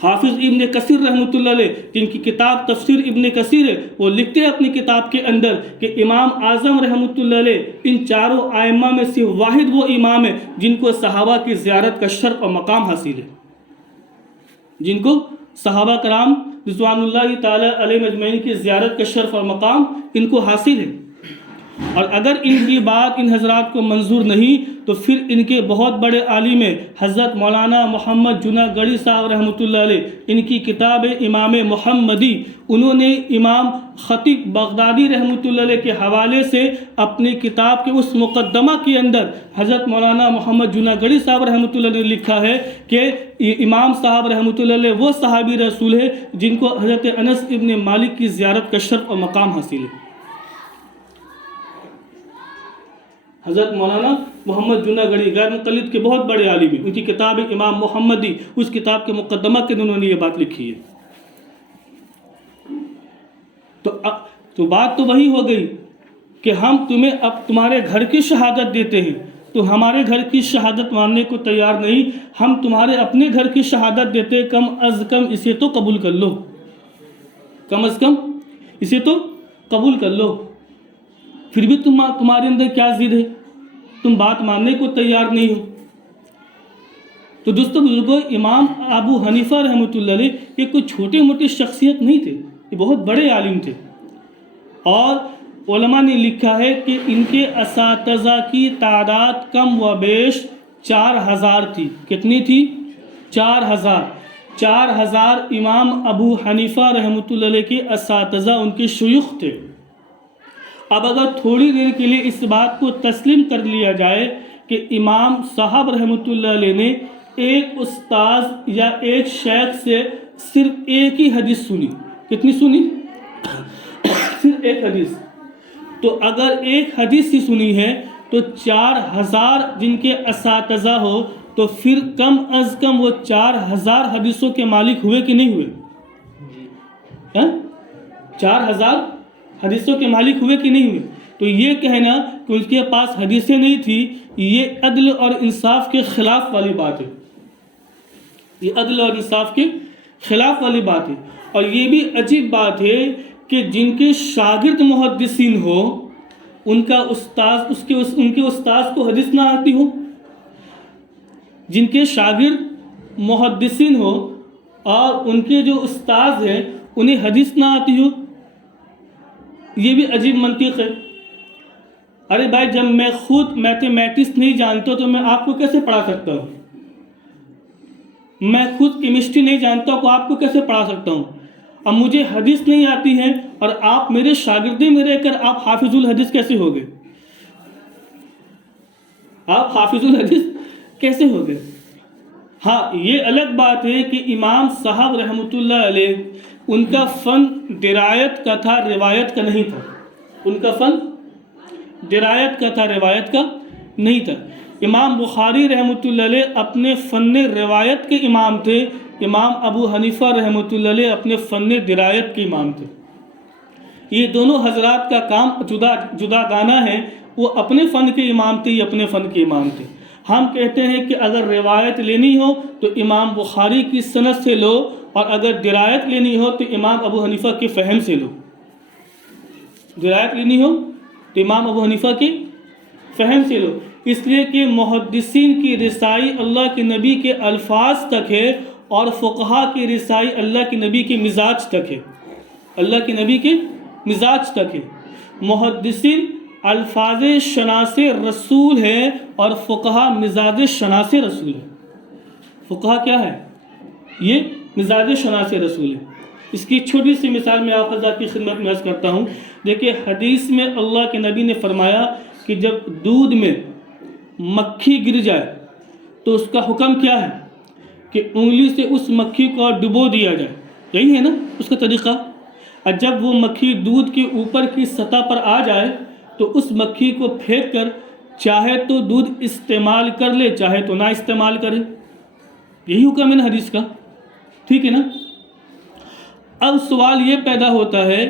حافظ ابن کثیر رحمۃ اللہ علیہ جن کی کتاب تفسیر ابن کثیر ہے، وہ لکھتے ہیں اپنی کتاب کے اندر کہ امام اعظم رحمۃ اللہ علیہ ان چاروں ائمہ میں سے واحد وہ امام ہے جن کو صحابہ کی زیارت کا شرف اور مقام حاصل ہے، جن کو صحابہ کرام رضوان اللہ تعالی علیہ مجمعین کی زیارت کا شرف اور مقام ان کو حاصل ہے۔ اور اگر ان کی بات ان حضرات کو منظور نہیں تو پھر ان کے بہت بڑے عالم حضرت مولانا محمد جناگڑھی صاحب رحمۃ اللہ علیہ ان کی کتاب امام محمدی، انہوں نے امام خطیب بغدادی رحمۃ اللہ علیہ کے حوالے سے اپنی کتاب کے اس مقدمہ کے اندر حضرت مولانا محمد جناگڑھی صاحب رحمۃ اللہ علیہ نے لکھا ہے کہ امام صاحب رحمۃ اللہ علیہ وہ صحابی رسول ہے جن کو حضرت انس ابن مالک کی زیارت کا شرف اور مقام حاصل ہے۔ حضرت مولانا محمد جناگڑھی غیر مقلد کے بہت بڑے عالم ہیں، ان کی کتاب امام محمدی، اس کتاب کے مقدمہ کے انہوں نے یہ بات لکھی ہے۔ تو بات تو وہی ہو گئی کہ ہم تمہیں اب تمہارے گھر کی شہادت دیتے ہیں، تو ہمارے گھر کی شہادت ماننے کو تیار نہیں، ہم تمہارے اپنے گھر کی شہادت دیتے، کم از کم اسے تو قبول کر لو، کم از کم اسے تو قبول کر لو۔ پھر بھی تمہارے اندر کیا ضد ہے، تم بات ماننے کو تیار نہیں ہو۔ تو دوستو بزرگوں، امام ابو حنیفہ رحمۃ اللہ علیہ یہ کوئی چھوٹے موٹے شخصیت نہیں تھے، یہ بہت بڑے عالم تھے، اور علماء نے لکھا ہے کہ ان کے اساتذہ کی تعداد کم و بیش 4000 تھی۔ کتنی تھی؟ 4000۔ 4000 امام ابو حنیفہ رحمۃ اللہ علیہ کے اساتذہ، ان کے شیوخ تھے۔ اب اگر تھوڑی دیر کے لیے اس بات کو تسلیم کر لیا جائے کہ امام صاحب رحمۃ اللہ علیہ نے ایک استاذ یا ایک شیخ سے صرف ایک ہی حدیث سنی، کتنی سنی؟ صرف ایک حدیث، تو اگر ایک حدیث ہی سنی ہے تو 4000 جن کے اساتذہ ہو تو پھر کم از کم وہ 4000 حدیثوں کے مالک ہوئے کہ نہیں ہوئے؟ 4000 حدیثوں کے مالک ہوئے کہ نہیں ہوئے؟ تو یہ کہنا کہ اس کے پاس حدیثیں نہیں تھی، یہ عدل اور انصاف کے خلاف والی بات ہے، یہ عدل اور انصاف کے خلاف والی بات ہے۔ اور یہ بھی عجیب بات ہے کہ جن کے شاگرد محدثین ہو، ان کا استاذ ان کے استاذ کو حدیث نہ آتی ہو، جن کے شاگرد محدثین ہو اور ان کے جو استاذ ہیں انہیں حدیث نہ آتی ہو، یہ بھی عجیب منطق ہے۔ ارے بھائی، جب میں خود میتھمیٹکس نہیں جانتا تو میں آپ کو کیسے پڑھا سکتا ہوں؟ میں خود کیمسٹری نہیں جانتا تو آپ کو کیسے پڑھا سکتا ہوں؟ اب مجھے حدیث نہیں آتی ہے اور آپ میرے شاگردی میں رہ کر آپ حافظ الحدیث کیسے ہو گئے؟ آپ حافظ الحدیث کیسے ہو گئے؟ ہاں، یہ الگ بات ہے کہ امام صاحب رحمۃ اللہ علیہ ان کا فن درایت کا تھا، روایت کا نہیں تھا۔ ان کا فن درایت کا تھا، روایت کا نہیں تھا۔ امام بخاری رحمۃ اللہ علیہ اپنے فن روایت کے امام تھے، امام ابو حنیفہ رحمۃ اللہ علیہ اپنے فن درایت کے امام تھے۔ یہ دونوں حضرات کا کام جدا گانا ہے، وہ اپنے فن کے امام تھے، یہ اپنے فن کے امام تھے۔ ہم کہتے ہیں کہ اگر روایت لینی ہو تو امام بخاری کی سند سے لو، اور اگر درایت لینی ہو تو امام ابو حنیفہ کے فہم سے لو۔ درایت لینی ہو تو امام ابو حنیفہ کے فہم سے لو، اس لیے کہ محدثین کی رسائی اللہ کے نبی کے الفاظ تک ہے، اور فقہا کی رسائی اللہ کے نبی کے مزاج تک ہے، اللہ کے نبی کے مزاج تک ہے۔ محدثین الفاظ شناس رسول ہے اور فقہا مزاج شناس رسول ہے۔ فقہا کیا ہے؟ یہ مزاج شناس رسول ہے۔ اس کی چھوٹی سی مثال میں آپ حضرات کی خدمت میں عرض کرتا ہوں۔ دیکھیں، حدیث میں اللہ کے نبی نے فرمایا کہ جب دودھ میں مکھی گر جائے تو اس کا حکم کیا ہے کہ انگلی سے اس مکھی کو ڈبو دیا جائے، یہی ہے نا اس کا طریقہ۔ اور جب وہ مکھی دودھ کے اوپر کی سطح پر آ جائے تو اس مکھی کو پھینک کر چاہے تو دودھ استعمال کر لے، چاہے تو نہ استعمال کرے، یہی حکم ہے نا حدیث کا، ٹھیک ہے نا۔ اب سوال یہ پیدا ہوتا ہے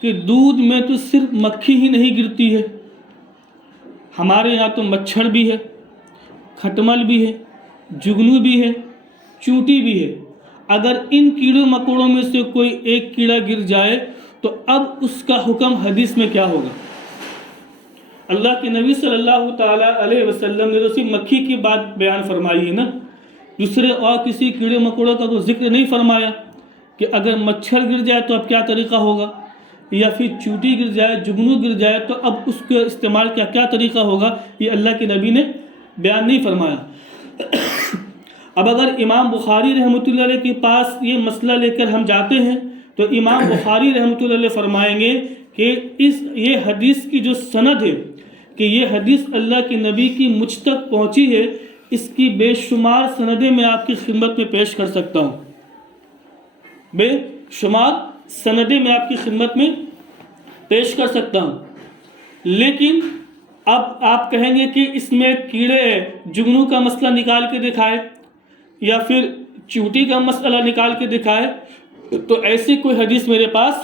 کہ دودھ میں تو صرف مکھی ہی نہیں گرتی ہے، ہمارے یہاں تو مچھر بھی ہے، کھٹمل بھی ہے، جگنو بھی ہے، چونٹی بھی ہے۔ اگر ان کیڑوں مکوڑوں میں سے کوئی ایک کیڑا گر جائے تو اب اس کا حکم حدیث میں کیا ہوگا؟ اللہ کے نبی صلی اللہ تعالیٰ علیہ وسلم نے تو صرف مکھی کی بات بیان فرمائی ہے نا، دوسرے اور کسی کیڑے مکوڑوں کا تو ذکر نہیں فرمایا کہ اگر مچھر گر جائے تو اب کیا طریقہ ہوگا، یا پھر چونٹی گر جائے، جگنو گر جائے تو اب اس کے استعمال کا کیا طریقہ ہوگا، یہ اللہ کے نبی نے بیان نہیں فرمایا۔ اب اگر امام بخاری رحمۃ اللہ علیہ کے پاس یہ مسئلہ لے کر ہم جاتے ہیں تو امام بخاری رحمۃ اللہ علیہ فرمائیں گے کہ یہ حدیث کی جو سند ہے، کہ یہ حدیث اللہ کے نبی کی مجھ تک پہنچی ہے، اس کی بے شمار سندیں میں آپ کی خدمت میں پیش کر سکتا ہوں، بے شمار سندیں میں آپ کی خدمت میں پیش کر سکتا ہوں۔ لیکن اب آپ کہیں گے کہ اس میں کیڑے جگنو کا مسئلہ نکال کے دکھائے یا پھر چونٹی کا مسئلہ نکال کے دکھائے، تو ایسی کوئی حدیث میرے پاس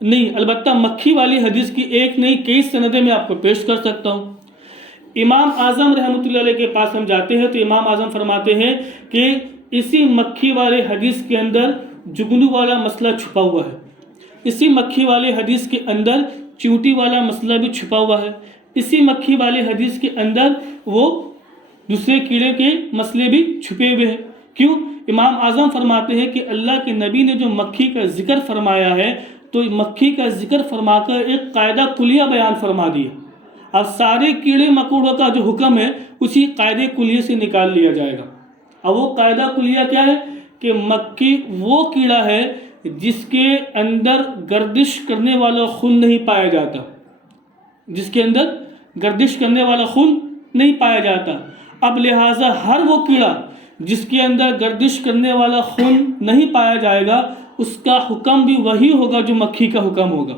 نہیں، البتہ مکھی والی حدیث کی ایک نہیں کئی سندیں میں آپ کو پیش کر سکتا ہوں۔ امام اعظم رحمۃ اللہ علیہ کے پاس ہم جاتے ہیں تو امام اعظم فرماتے ہیں کہ اسی مکھی والے حدیث کے اندر جگنو والا مسئلہ چھپا ہوا ہے، اسی مکھی والے حدیث کے اندر چونٹی والا مسئلہ بھی چھپا ہوا ہے، اسی مکھی والے حدیث کے اندر وہ دوسرے کیڑے کے مسئلے بھی چھپے ہوئے ہیں۔ کیوں؟ امام اعظم فرماتے ہیں کہ اللہ کے نبی نے جو مکھی کا ذکر فرمایا ہے تو مکھی کا ذکر فرما کر ایک قاعدہ کلیہ بیان فرما دیا، اب سارے کیڑے مکوڑوں کا جو حکم ہے اسی قاعدے کلیہ سے نکال لیا جائے گا۔ اب وہ قاعدہ کلیہ کیا ہے کہ مکھی وہ کیڑا ہے جس کے اندر گردش کرنے والا خون نہیں پایا جاتا، جس کے اندر گردش کرنے والا خون نہیں پایا جاتا۔ اب لہٰذا ہر وہ کیڑا جس کے اندر گردش کرنے والا خون نہیں پایا جائے گا اس کا حکم بھی وہی ہوگا جو مکھی کا حکم ہوگا۔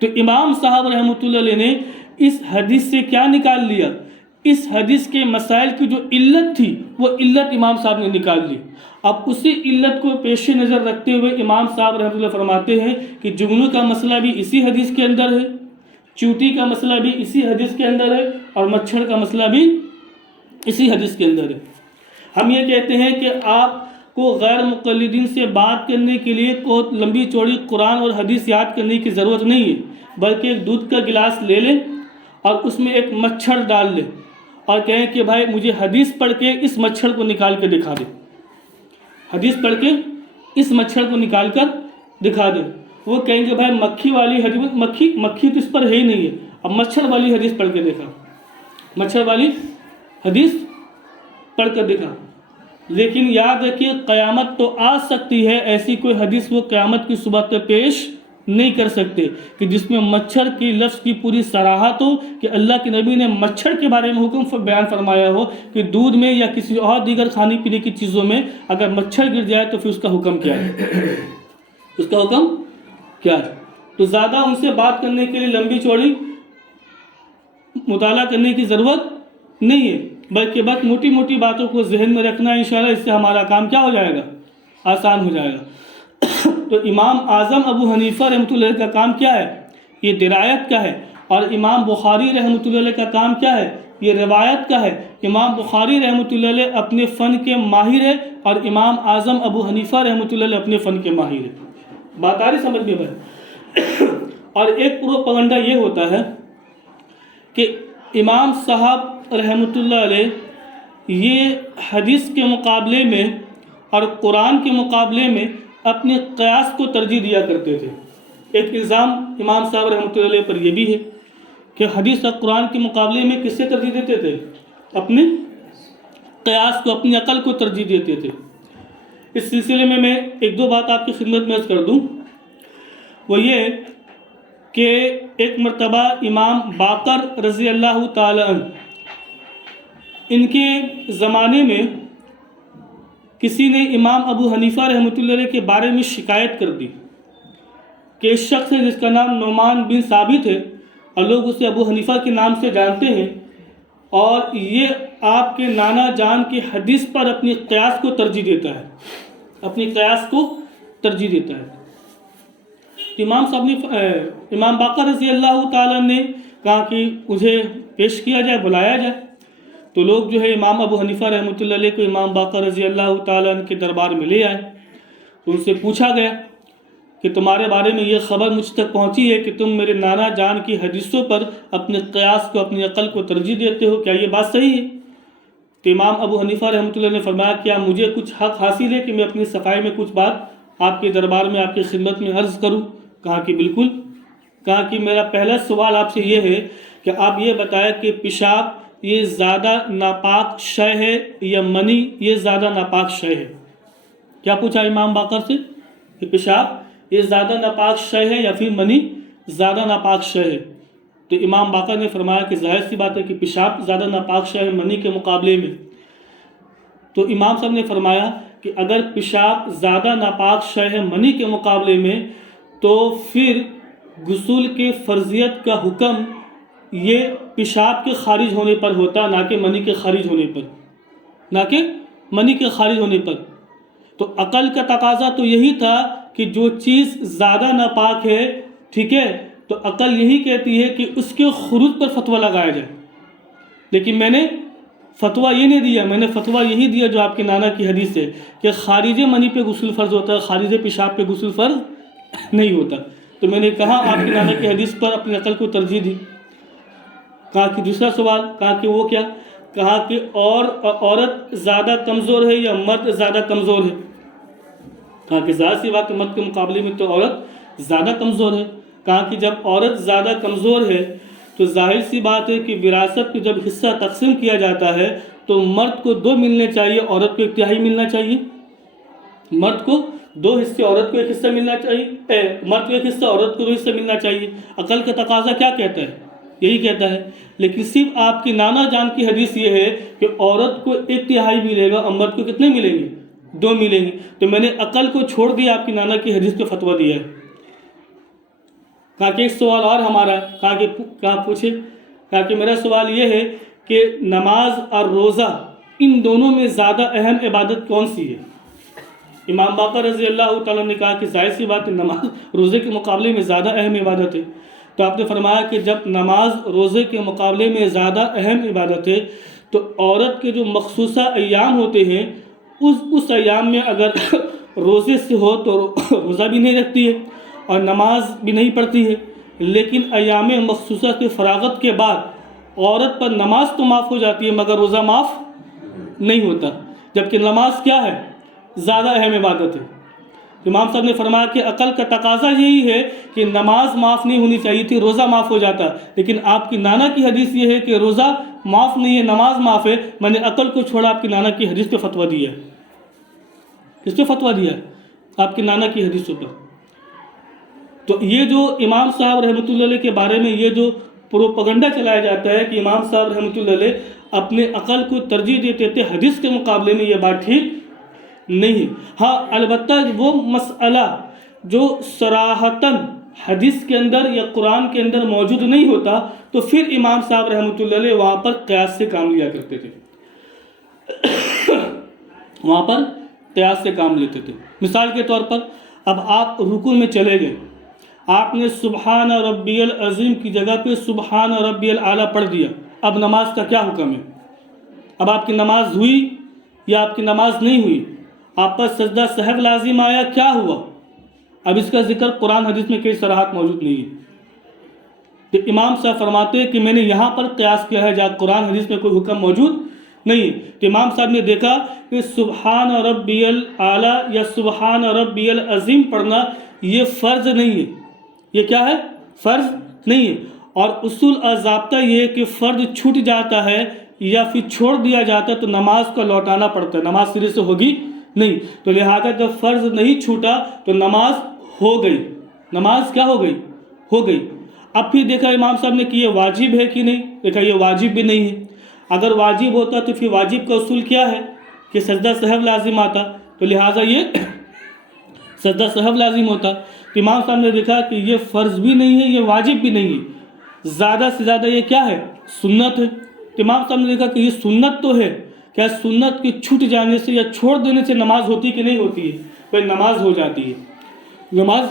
تو امام صاحب رحمۃ اللہ علیہ نے اس حدیث سے کیا نکال لیا؟ اس حدیث کے مسائل کی جو علت تھی وہ علت امام صاحب نے نکال لی۔ اب اسی علت کو پیش نظر رکھتے ہوئے امام صاحب رحمۃ اللہ فرماتے ہیں کہ جگنو کا مسئلہ بھی اسی حدیث کے اندر ہے، چونٹی کا مسئلہ بھی اسی حدیث کے اندر ہے، اور مچھر کا مسئلہ بھی اسی حدیث کے اندر ہے۔ ہم یہ کہتے ہیں کہ آپ کو غیر مقلدین سے بات کرنے کے لیے کو لمبی چوڑی قرآن اور حدیث یاد کرنے کی ضرورت نہیں ہے، بلکہ ایک دودھ کا گلاس لے لیں اور اس میں ایک مچھر ڈال لیں اور کہیں کہ بھائی مجھے حدیث پڑھ کے اس مچھر کو نکال کے دکھا دے، حدیث پڑھ کے اس مچھر کو نکال کر دکھا دے۔ وہ کہیں گے بھائی مکھی والی حدیث، مکھی تو اس پر ہے ہی نہیں ہے، اب مچھر والی حدیث پڑھ کے دیکھا، مچھر والی حدیث پڑھ کر دیکھا۔ لیکن یاد رکھیے قیامت تو آ سکتی ہے، ایسی کوئی حدیث وہ قیامت کی صبح تک پیش نہیں کر سکتے کہ جس میں مچھر کی لفظ کی پوری صراحت ہو کہ اللہ کے نبی نے مچھر کے بارے میں حکم بیان فرمایا ہو کہ دودھ میں یا کسی اور دیگر کھانے پینے کی چیزوں میں اگر مچھر گر جائے تو پھر اس کا حکم کیا ہے، اس کا حکم کیا ہے۔ تو زیادہ ان سے بات کرنے کے لیے لمبی چوڑی مطالعہ کرنے کی ضرورت نہیں ہے، بلکہ بس موٹی موٹی باتوں کو ذہن میں رکھنا ہے، انشاءاللہ اس سے ہمارا کام کیا ہو جائے گا، آسان ہو جائے گا۔ تو امام اعظم ابو حنیفہ رحمۃ اللہ علیہ کا کام کیا ہے؟ یہ درایت کا ہے، اور امام بخاری رحمۃ اللہ علیہ کا کام کیا ہے؟ یہ روایت کا ہے. امام بخاری رحمۃ اللہ علیہ اپنے فن کے ماہر ہے اور امام اعظم ابو حنیفہ رحمۃ اللہ علیہ اپنے فن کے ماہر ہے. بات آ رہی سمجھ میں بھائی. اور ایک پروپیگنڈا یہ ہوتا ہے کہ امام صاحب رحمۃ اللہ علیہ یہ حدیث کے مقابلے میں اور قرآن کے مقابلے میں اپنے قیاس کو ترجیح دیا کرتے تھے. ایک الزام امام صاحب رحمۃ اللہ علیہ پر یہ بھی ہے کہ حدیث اور قرآن کے مقابلے میں کس سے ترجیح دیتے تھے؟ اپنے قیاس کو، اپنی عقل کو ترجیح دیتے تھے. اس سلسلے میں ایک دو بات آپ کی خدمت میں عرض کر دوں. وہ یہ کہ ایک مرتبہ امام باقر رضی اللہ تعالی عنہ، ان کے زمانے میں کسی نے امام ابو حنیفہ رحمۃ اللہ علیہ کے بارے میں شکایت کر دی کہ اس شخص ہے جس کا نام نعمان بن ثابت ہے اور لوگ اسے ابو حنیفہ کے نام سے جانتے ہیں، اور یہ آپ کے نانا جان کی حدیث پر اپنی قیاس کو ترجیح دیتا ہے، اپنی قیاس کو ترجیح دیتا ہے. امام باقر رضی اللہ تعالیٰ نے کہا کہ مجھے پیش کیا جائے، بلایا جائے. تو لوگ جو ہے امام ابو حنیفہ رحمۃ اللہ علیہ کو امام باقر رضی اللہ تعالیٰ عنہ کے دربار میں لے آئے. تو ان سے پوچھا گیا کہ تمہارے بارے میں یہ خبر مجھ تک پہنچی ہے کہ تم میرے نانا جان کی حدیثوں پر اپنے قیاس کو، اپنی عقل کو ترجیح دیتے ہو، کیا یہ بات صحیح ہے؟ تو امام ابو حنیفہ رحمۃ اللہ نے فرمایا کیا مجھے کچھ حق حاصل ہے کہ میں اپنی صفائی میں کچھ بات آپ کے دربار میں، آپ کی خدمت میں عرض کروں؟ کہا کہ بالکل. کہا کہ میرا پہلا سوال آپ سے یہ ہے کہ آپ یہ بتائیں کہ پیشاب یہ زیادہ ناپاک شے ہے یا منی یہ زیادہ ناپاک شے ہے؟ کیا پوچھا امام باقر سے کہ پیشاب یہ زیادہ ناپاک شے ہے یا پھر منی زیادہ ناپاک شے ہے؟ تو امام باقر نے فرمایا کہ ظاہر سی بات ہے کہ پیشاب زیادہ ناپاک شے ہے منی کے مقابلے میں. تو امام صاحب نے فرمایا کہ اگر پیشاب زیادہ ناپاک شے ہے منی کے مقابلے میں تو پھر غسل کے فرضیت کا حکم یہ پیشاب کے خارج ہونے پر ہوتا، نہ کہ منی کے خارج ہونے پر، نہ کہ منی کے خارج ہونے پر. تو عقل کا تقاضا تو یہی تھا کہ جو چیز زیادہ ناپاک ہے، ٹھیک ہے، تو عقل یہی کہتی ہے کہ اس کے خروج پر فتویٰ لگایا جائے. لیکن میں نے فتویٰ یہ نہیں دیا، میں نے فتویٰ یہی دیا جو آپ کے نانا کی حدیث ہے کہ خارج منی پہ غسل فرض ہوتا ہے، خارج پیشاب پہ غسل فرض نہیں ہوتا. تو میں نے کہا آپ کے نانا کی حدیث پر اپنی عقل کو ترجیح دی. کہا کہ دوسرا سوال، کہا کہ وہ کیا؟ کہا کہ عورت زیادہ کمزور ہے یا مرد زیادہ کمزور ہے؟ کہا کہ ظاہر سی بات ہے مرد کے مقابلے میں تو عورت زیادہ کمزور ہے. کہا کہ جب عورت زیادہ کمزور ہے تو ظاہر سی بات ہے کہ وراثت کو جب حصہ تقسیم کیا جاتا ہے تو مرد کو 2 ملنے چاہیے، عورت کو 1 تہائی ملنا چاہیے. مرد کو 2 حصے، عورت کو 1 حصہ ملنا چاہیے، مرد کو 1 حصہ، عورت کو 2 حصہ ملنا چاہیے. عقل کا تقاضا کیا کہتا ہے؟ یہی کہتا ہے. لیکن صرف آپ کی نانا جان کی حدیث یہ ہے کہ عورت کو 1 تہائی ملے گا اور مرد کو کتنے ملیں گے؟ 2 ملیں گے. تو میں نے عقل کو چھوڑ دیا، آپ کی نانا کی حدیث پہ فتویٰ دیا ہے. کہا کہ ایک سوال اور ہمارا، کہا پوچھے. کہا کہ میرا سوال یہ ہے کہ نماز اور روزہ ان دونوں میں زیادہ اہم عبادت کون سی ہے؟ امام باقر رضی اللہ تعالیٰ نے کہا کہ ظاہر سی بات ہے نماز روزے کے مقابلے میں زیادہ اہم عبادت ہے. تو آپ نے فرمایا کہ جب نماز روزے کے مقابلے میں زیادہ اہم عبادت ہے تو عورت کے جو مخصوصہ ایام ہوتے ہیں اس ایام میں اگر روزے سے ہو تو روزہ بھی نہیں رکھتی ہے اور نماز بھی نہیں پڑھتی ہے. لیکن ایام مخصوصہ کی فراغت کے بعد عورت پر نماز تو معاف ہو جاتی ہے مگر روزہ معاف نہیں ہوتا، جبکہ نماز کیا ہے؟ زیادہ اہم عبادت ہے. امام صاحب نے فرمایا کہ عقل کا تقاضا یہی ہے کہ نماز معاف نہیں ہونی چاہیے تھی، روزہ معاف ہو جاتا. لیکن آپ کی نانا کی حدیث یہ ہے کہ روزہ معاف نہیں ہے، نماز معاف ہے. میں نے عقل کو چھوڑا، آپ کی نانا کی حدیث پہ فتویٰ دیا. کس پہ فتویٰ دیا؟ آپ کے نانا کی حدیثوں پر. تو یہ جو امام صاحب رحمۃ اللہ علیہ کے بارے میں یہ جو پروپیگنڈا چلایا جاتا ہے کہ امام صاحب رحمۃ اللہ علیہ اپنے عقل کو ترجیح دیتے تھے حدیث کے مقابلے میں، یہ بات ٹھیک نہیں. ہاں البتہ وہ مسئلہ جو صراحتاً حدیث کے اندر یا قرآن کے اندر موجود نہیں ہوتا تو پھر امام صاحب رحمۃ اللہ علیہ وہاں پر قیاس سے کام لیا کرتے تھے، وہاں پر قیاس سے کام لیتے تھے. مثال کے طور پر اب آپ رکوع میں چلے گئے، آپ نے سبحان ربی العظیم کی جگہ پہ سبحان ربی الاعلیٰ پڑھ دیا، اب نماز کا کیا حکم ہے؟ اب آپ کی نماز ہوئی یا آپ کی نماز نہیں ہوئی؟ آپ پر سجدہ سہو لازم آیا، کیا ہوا؟ اب اس کا ذکر قرآن حدیث میں کئی صراحت موجود نہیں ہے۔ تو امام صاحب فرماتے ہیں کہ میں نے یہاں پر قیاس کیا ہے جہاں قرآن حدیث میں کوئی حکم موجود نہیں ہے۔ تو امام صاحب نے دیکھا کہ سبحان ربی الاعلیٰ یا سبحان ربی العظیم پڑھنا یہ فرض نہیں ہے۔ یہ کیا ہے؟ فرض نہیں ہے۔ اور اصول ضابطہ یہ ہے کہ فرض چھوٹ جاتا ہے یا پھر چھوڑ دیا جاتا ہے تو نماز کو لوٹانا پڑتا ہے، نماز سرے سے ہوگی نہیں۔ تو لہذا جب فرض نہیں چھوٹا تو نماز ہو گئی، نماز کیا ہو گئی؟ ہو گئی۔ اب پھر دیکھا امام صاحب نے کہ یہ واجب ہے کہ نہیں، دیکھا یہ واجب بھی نہیں ہے۔ اگر واجب ہوتا تو پھر واجب کا اصول کیا ہے کہ سجدہ سہو لازم آتا، تو لہٰذا یہ سجدہ سہو لازم ہوتا۔ تو امام صاحب نے دیکھا کہ یہ فرض بھی نہیں ہے، یہ واجب بھی نہیں ہے، زیادہ سے زیادہ یہ کیا ہے؟ سنت ہے۔ تو امام صاحب نے دیکھا کہ یہ سنت تو ہے، کیا سنت کی چھوٹ جانے سے یا چھوڑ دینے سے نماز ہوتی کہ نہیں ہوتی ہے؟ کوئی نماز ہو جاتی ہے، نماز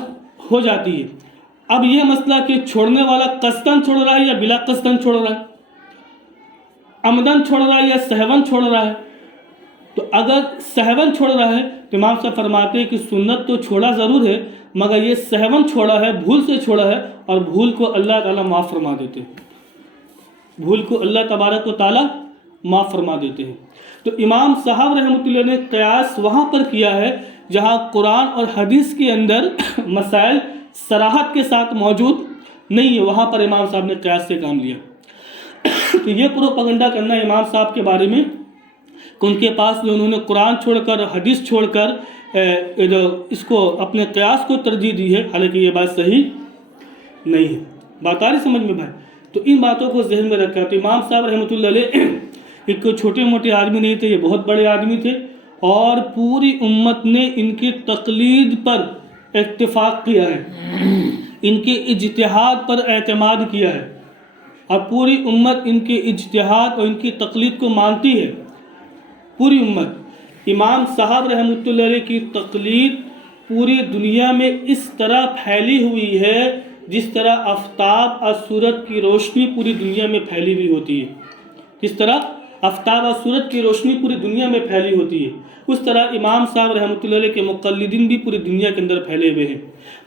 ہو جاتی ہے۔ اب یہ مسئلہ کہ چھوڑنے والا قصداً چھوڑ رہا ہے یا بلا قصداً چھوڑ رہا ہے، عمدن چھوڑ رہا ہے یا سہون چھوڑ رہا ہے۔ تو اگر سہون چھوڑ رہا ہے تو امام صاحب فرماتے ہیں کہ سنت تو چھوڑا ضرور ہے مگر یہ سہون چھوڑا ہے، بھول سے چھوڑا ہے، اور بھول کو اللہ تعالیٰ معاف فرما دیتے ہیں، بھول کو اللہ تبارک و تعالیٰ معاف فرما دیتے ہیں۔ تو امام صاحب رحمۃ اللہ نے قیاس وہاں پر کیا ہے جہاں قرآن اور حدیث کے اندر مسائل صراحت کے ساتھ موجود نہیں ہے، وہاں پر امام صاحب نے قیاس سے کام لیا۔ تو یہ پروپیگنڈا کرنا امام صاحب کے بارے میں کہ ان کے پاس جو انہوں نے قرآن چھوڑ کر حدیث چھوڑ کر اس کو اپنے قیاس کو ترجیح دی ہے، حالانکہ یہ بات صحیح نہیں ہے۔ بات آ رہی سمجھ میں بھائی؟ تو ان باتوں کو ذہن میں رکھا۔ تو امام صاحب رحمۃ اللہ علیہ ایک کوئی چھوٹے موٹے آدمی نہیں تھے، یہ بہت بڑے آدمی تھے، اور پوری امت نے ان کی تقلید پر اتفاق کیا ہے، ان کے اجتہاد پر اعتماد کیا ہے، اور پوری امت ان کے اجتہاد اور ان کی تقلید کو مانتی ہے، پوری امت۔ امام صاحب رحمۃ اللہ علیہ کی تقلید پوری دنیا میں اس طرح پھیلی ہوئی ہے جس طرح آفتاب اور سورج کی روشنی پوری دنیا میں پھیلی ہوئی ہوتی ہے، جس طرح آفتاب اور سورج کی روشنی پوری دنیا میں پھیلی ہوتی ہے، اس طرح امام صاحب رحمۃ اللہ علیہ کے مقلدین بھی پوری دنیا کے اندر پھیلے ہوئے ہیں۔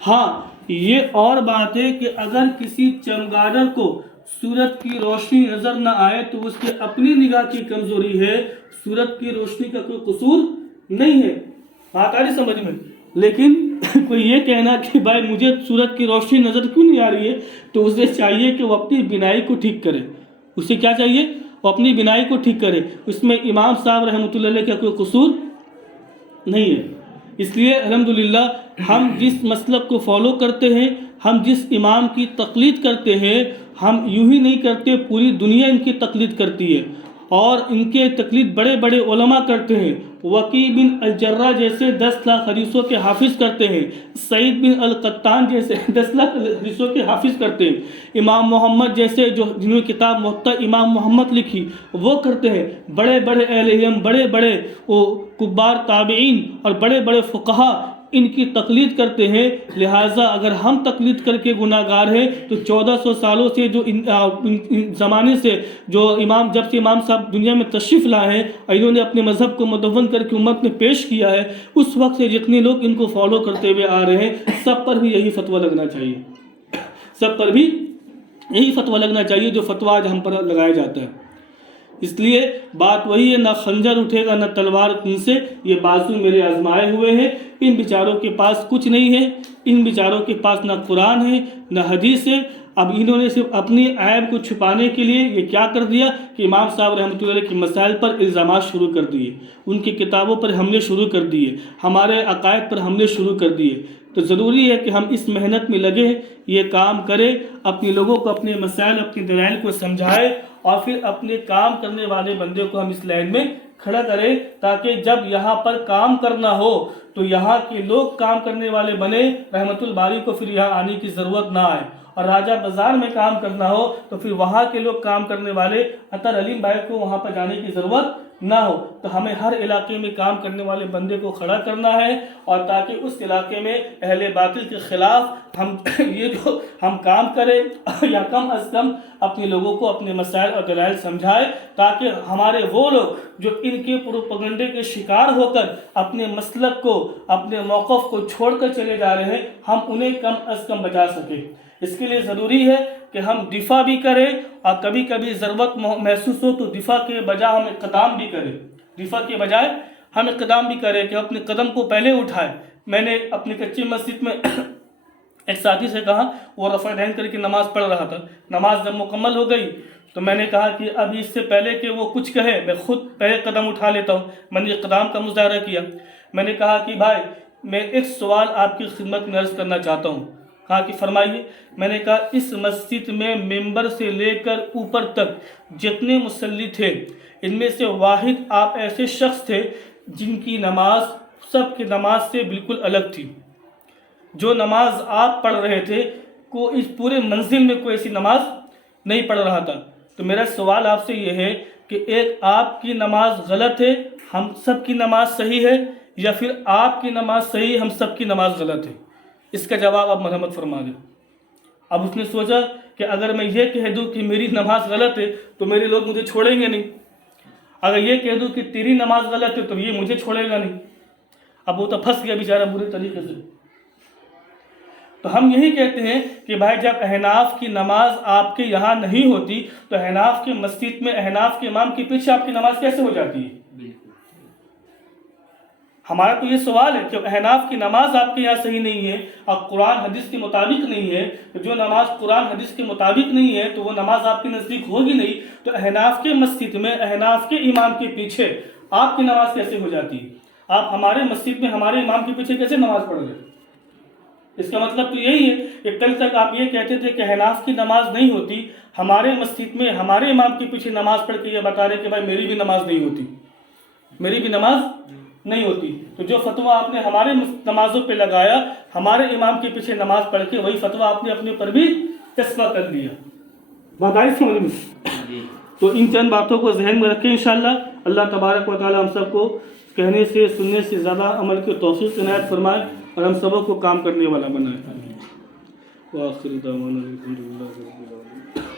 ہاں یہ اور بات ہے کہ اگر کسی چمگادڑ کو سورج کی روشنی نظر نہ آئے تو اس کے اپنی نگاہ کی کمزوری ہے، سورج کی روشنی کا کوئی قصور نہیں ہے۔ بات آ رہی سمجھ میں؟ لیکن کوئی یہ کہنا کہ بھائی مجھے سورج کی روشنی نظر کیوں نہیں آ رہی ہے، تو اسے چاہیے کہ وہ اپنی بینائی کو ٹھیک کرے۔ اسے کیا چاہیے؟ وہ اپنی بینائی کو ٹھیک کرے۔ اس میں امام صاحب رحمۃ اللہ علیہ کا کوئی قصور نہیں ہے۔ اس لیے الحمدللہ ہم جس مسلک کو فالو کرتے ہیں، ہم جس امام کی تقلید کرتے ہیں، ہم یوں ہی نہیں کرتے، پوری دنیا ان کی تقلید کرتی ہے، اور ان کے تقلید بڑے بڑے علماء کرتے ہیں۔ وقی بن الجرہ جیسے 10 لاکھ حدیثوں کے حافظ کرتے ہیں، سعید بن القطان جیسے 10 لاکھ حدیثوں کے حافظ کرتے ہیں، امام محمد جیسے جنہوں نے کتاب موطا امام محمد لکھی وہ کرتے ہیں، بڑے بڑے اہل علم، بڑے بڑے کبار تابعین اور بڑے بڑے فقہا ان کی تقلید کرتے ہیں۔ لہٰذا اگر ہم تقلید کر کے گناہ گار ہیں تو 1400 سالوں سے جو زمانے سے جو جب سے امام صاحب دنیا میں تشریف لائے ہیں اور انہوں نے اپنے مذہب کو مدون کر کے امت میں پیش کیا ہے، اس وقت سے جتنے لوگ ان کو فالو کرتے ہوئے آ رہے ہیں سب پر بھی یہی فتویٰ لگنا چاہیے، سب پر بھی یہی فتویٰ لگنا چاہیے جو فتویٰ آج ہم پر لگایا جاتا ہے۔ اس لیے بات وہی ہے، نہ خنجر اٹھے گا نہ تلوار ان سے، یہ بازو میرے آزمائے ہوئے ہیں۔ ان بیچاروں کے پاس کچھ نہیں ہے، ان بیچاروں کے پاس نہ قرآن ہے نہ حدیث ہے۔ اب انہوں نے صرف اپنی عیب کو چھپانے کے لیے یہ کیا کر دیا کہ امام صاحب رحمۃ اللہ علیہ کے مسائل پر الزامات شروع کر دیے، ان کی کتابوں پر حملے شروع کر دیے، ہمارے عقائد پر حملے شروع کر دیے۔ تو ضروری ہے کہ ہم اس محنت میں لگے، یہ کام کریں، اپنے لوگوں کو اپنے مسائل اپنے دلائل کو سمجھائے، اور پھر اپنے کام کرنے والے بندے کو ہم اس لائن میں کھڑا کریں، تاکہ جب یہاں پر کام کرنا ہو تو یہاں کے لوگ کام کرنے والے بنے، رحمت الباری کو پھر یہاں آنے کی ضرورت نہ آئے، اور راجہ بازار میں کام کرنا ہو تو پھر وہاں کے لوگ کام کرنے والے عطر علیم بھائی کو وہاں پر جانے کی ضرورت نہ ہو، تو ہمیں ہر علاقے میں کام کرنے والے بندے کو کھڑا کرنا ہے، اور تاکہ اس علاقے میں اہل باطل کے خلاف یہ جو ہم کام کریں یا کم از کم اپنے لوگوں کو اپنے مسائل اور دلائل سمجھائے، تاکہ ہمارے وہ لوگ جو ان کے پروپیگنڈے کے شکار ہو کر اپنے مسلک کو، اپنے موقف کو چھوڑ کر چلے جا رہے ہیں، ہم انہیں کم از کم بچا سکیں۔ اس کے لیے ضروری ہے کہ ہم دفاع بھی کریں، اور کبھی کبھی ضرورت محسوس ہو تو دفاع کے بجائے ہم اقدام بھی کریں، دفاع کے بجائے ہم اقدام بھی کریں کہ اپنے قدم کو پہلے اٹھائیں۔ میں نے اپنی کچی مسجد میں ایک ساتھی سے کہا، وہ رفع دین کر کے نماز پڑھ رہا تھا، نماز جب مکمل ہو گئی تو میں نے کہا کہ اب اس سے پہلے کہ وہ کچھ کہے میں خود پہلے قدم اٹھا لیتا ہوں۔ میں نے اقدام کا مظاہرہ کیا، میں نے کہا کہ بھائی میں ایک سوال آپ کی خدمت میں عرض کرنا چاہتا ہوں۔ کہا کہ فرمائیے۔ میں نے کہا اس مسجد میں ممبر سے لے کر اوپر تک جتنے مصلی تھے، ان میں سے واحد آپ ایسے شخص تھے جن کی نماز سب کی نماز سے بالکل الگ تھی۔ جو نماز آپ پڑھ رہے تھے کو اس پورے منزل میں کوئی ایسی نماز نہیں پڑھ رہا تھا۔ تو میرا سوال آپ سے یہ ہے کہ ایک آپ کی نماز غلط ہے، ہم سب کی نماز صحیح ہے، یا پھر آپ کی نماز صحیح ہے، ہم سب کی نماز غلط ہے؟ اس کا جواب آپ مرحمت فرما دیں۔ اب اس نے سوچا کہ اگر میں یہ کہہ دوں کہ میری نماز غلط ہے تو میرے لوگ مجھے چھوڑیں گے نہیں، اگر یہ کہہ دوں کہ تیری نماز غلط ہے تو یہ مجھے چھوڑے گا نہیں۔ اب وہ تو پھنس گیا بیچارہ برے طریقے سے۔ تو ہم یہی کہتے ہیں کہ بھائی جب احناف کی نماز آپ کے یہاں نہیں ہوتی تو احناف کے مسجد میں احناف کے امام کے پیچھے آپ کی نماز کیسے ہو جاتی ہے؟ ہمارا تو یہ سوال ہے کہ احناف کی نماز آپ کے یہاں صحیح نہیں ہے اور قرآن حدیث کے مطابق نہیں ہے، تو جو نماز قرآن حدیث کے مطابق نہیں ہے تو وہ نماز آپ کے نزدیک ہوگی نہیں، تو احناف کے مسجد میں احناف کے امام کے پیچھے آپ کی نماز کیسے ہو جاتی ہے؟ آپ ہمارے مسجد میں ہمارے امام کے پیچھے کیسے نماز پڑھ رہے؟ اس کا مطلب تو یہی ہے کہ کل تک آپ یہ کہتے تھے کہ احناف کی نماز نہیں ہوتی، ہمارے مسجد میں ہمارے امام کے پیچھے نماز پڑھ کے یہ بتا رہے کہ بھائی میری بھی نماز نہیں ہوتی، میری بھی نماز نہیں ہوتی۔ تو جو فتویٰ آپ نے ہمارے نمازوں پہ لگایا، ہمارے امام کے پیچھے نماز پڑھ کے، وہی فتویٰ آپ نے اپنے پر بھی چسپاں کر دیا۔ بات آئی سمجھ میں؟ تو ان چند باتوں کو ذہن میں رکھیں انشاءاللہ۔ اللہ تبارک و تعالی ہم سب کو کہنے سے سننے سے زیادہ عمل کی توفیق عنایت فرمائے اور ہم سبوں کو کام کرنے والا بنائے۔ وآخر دعوانا الحمدللہ رب العالمین۔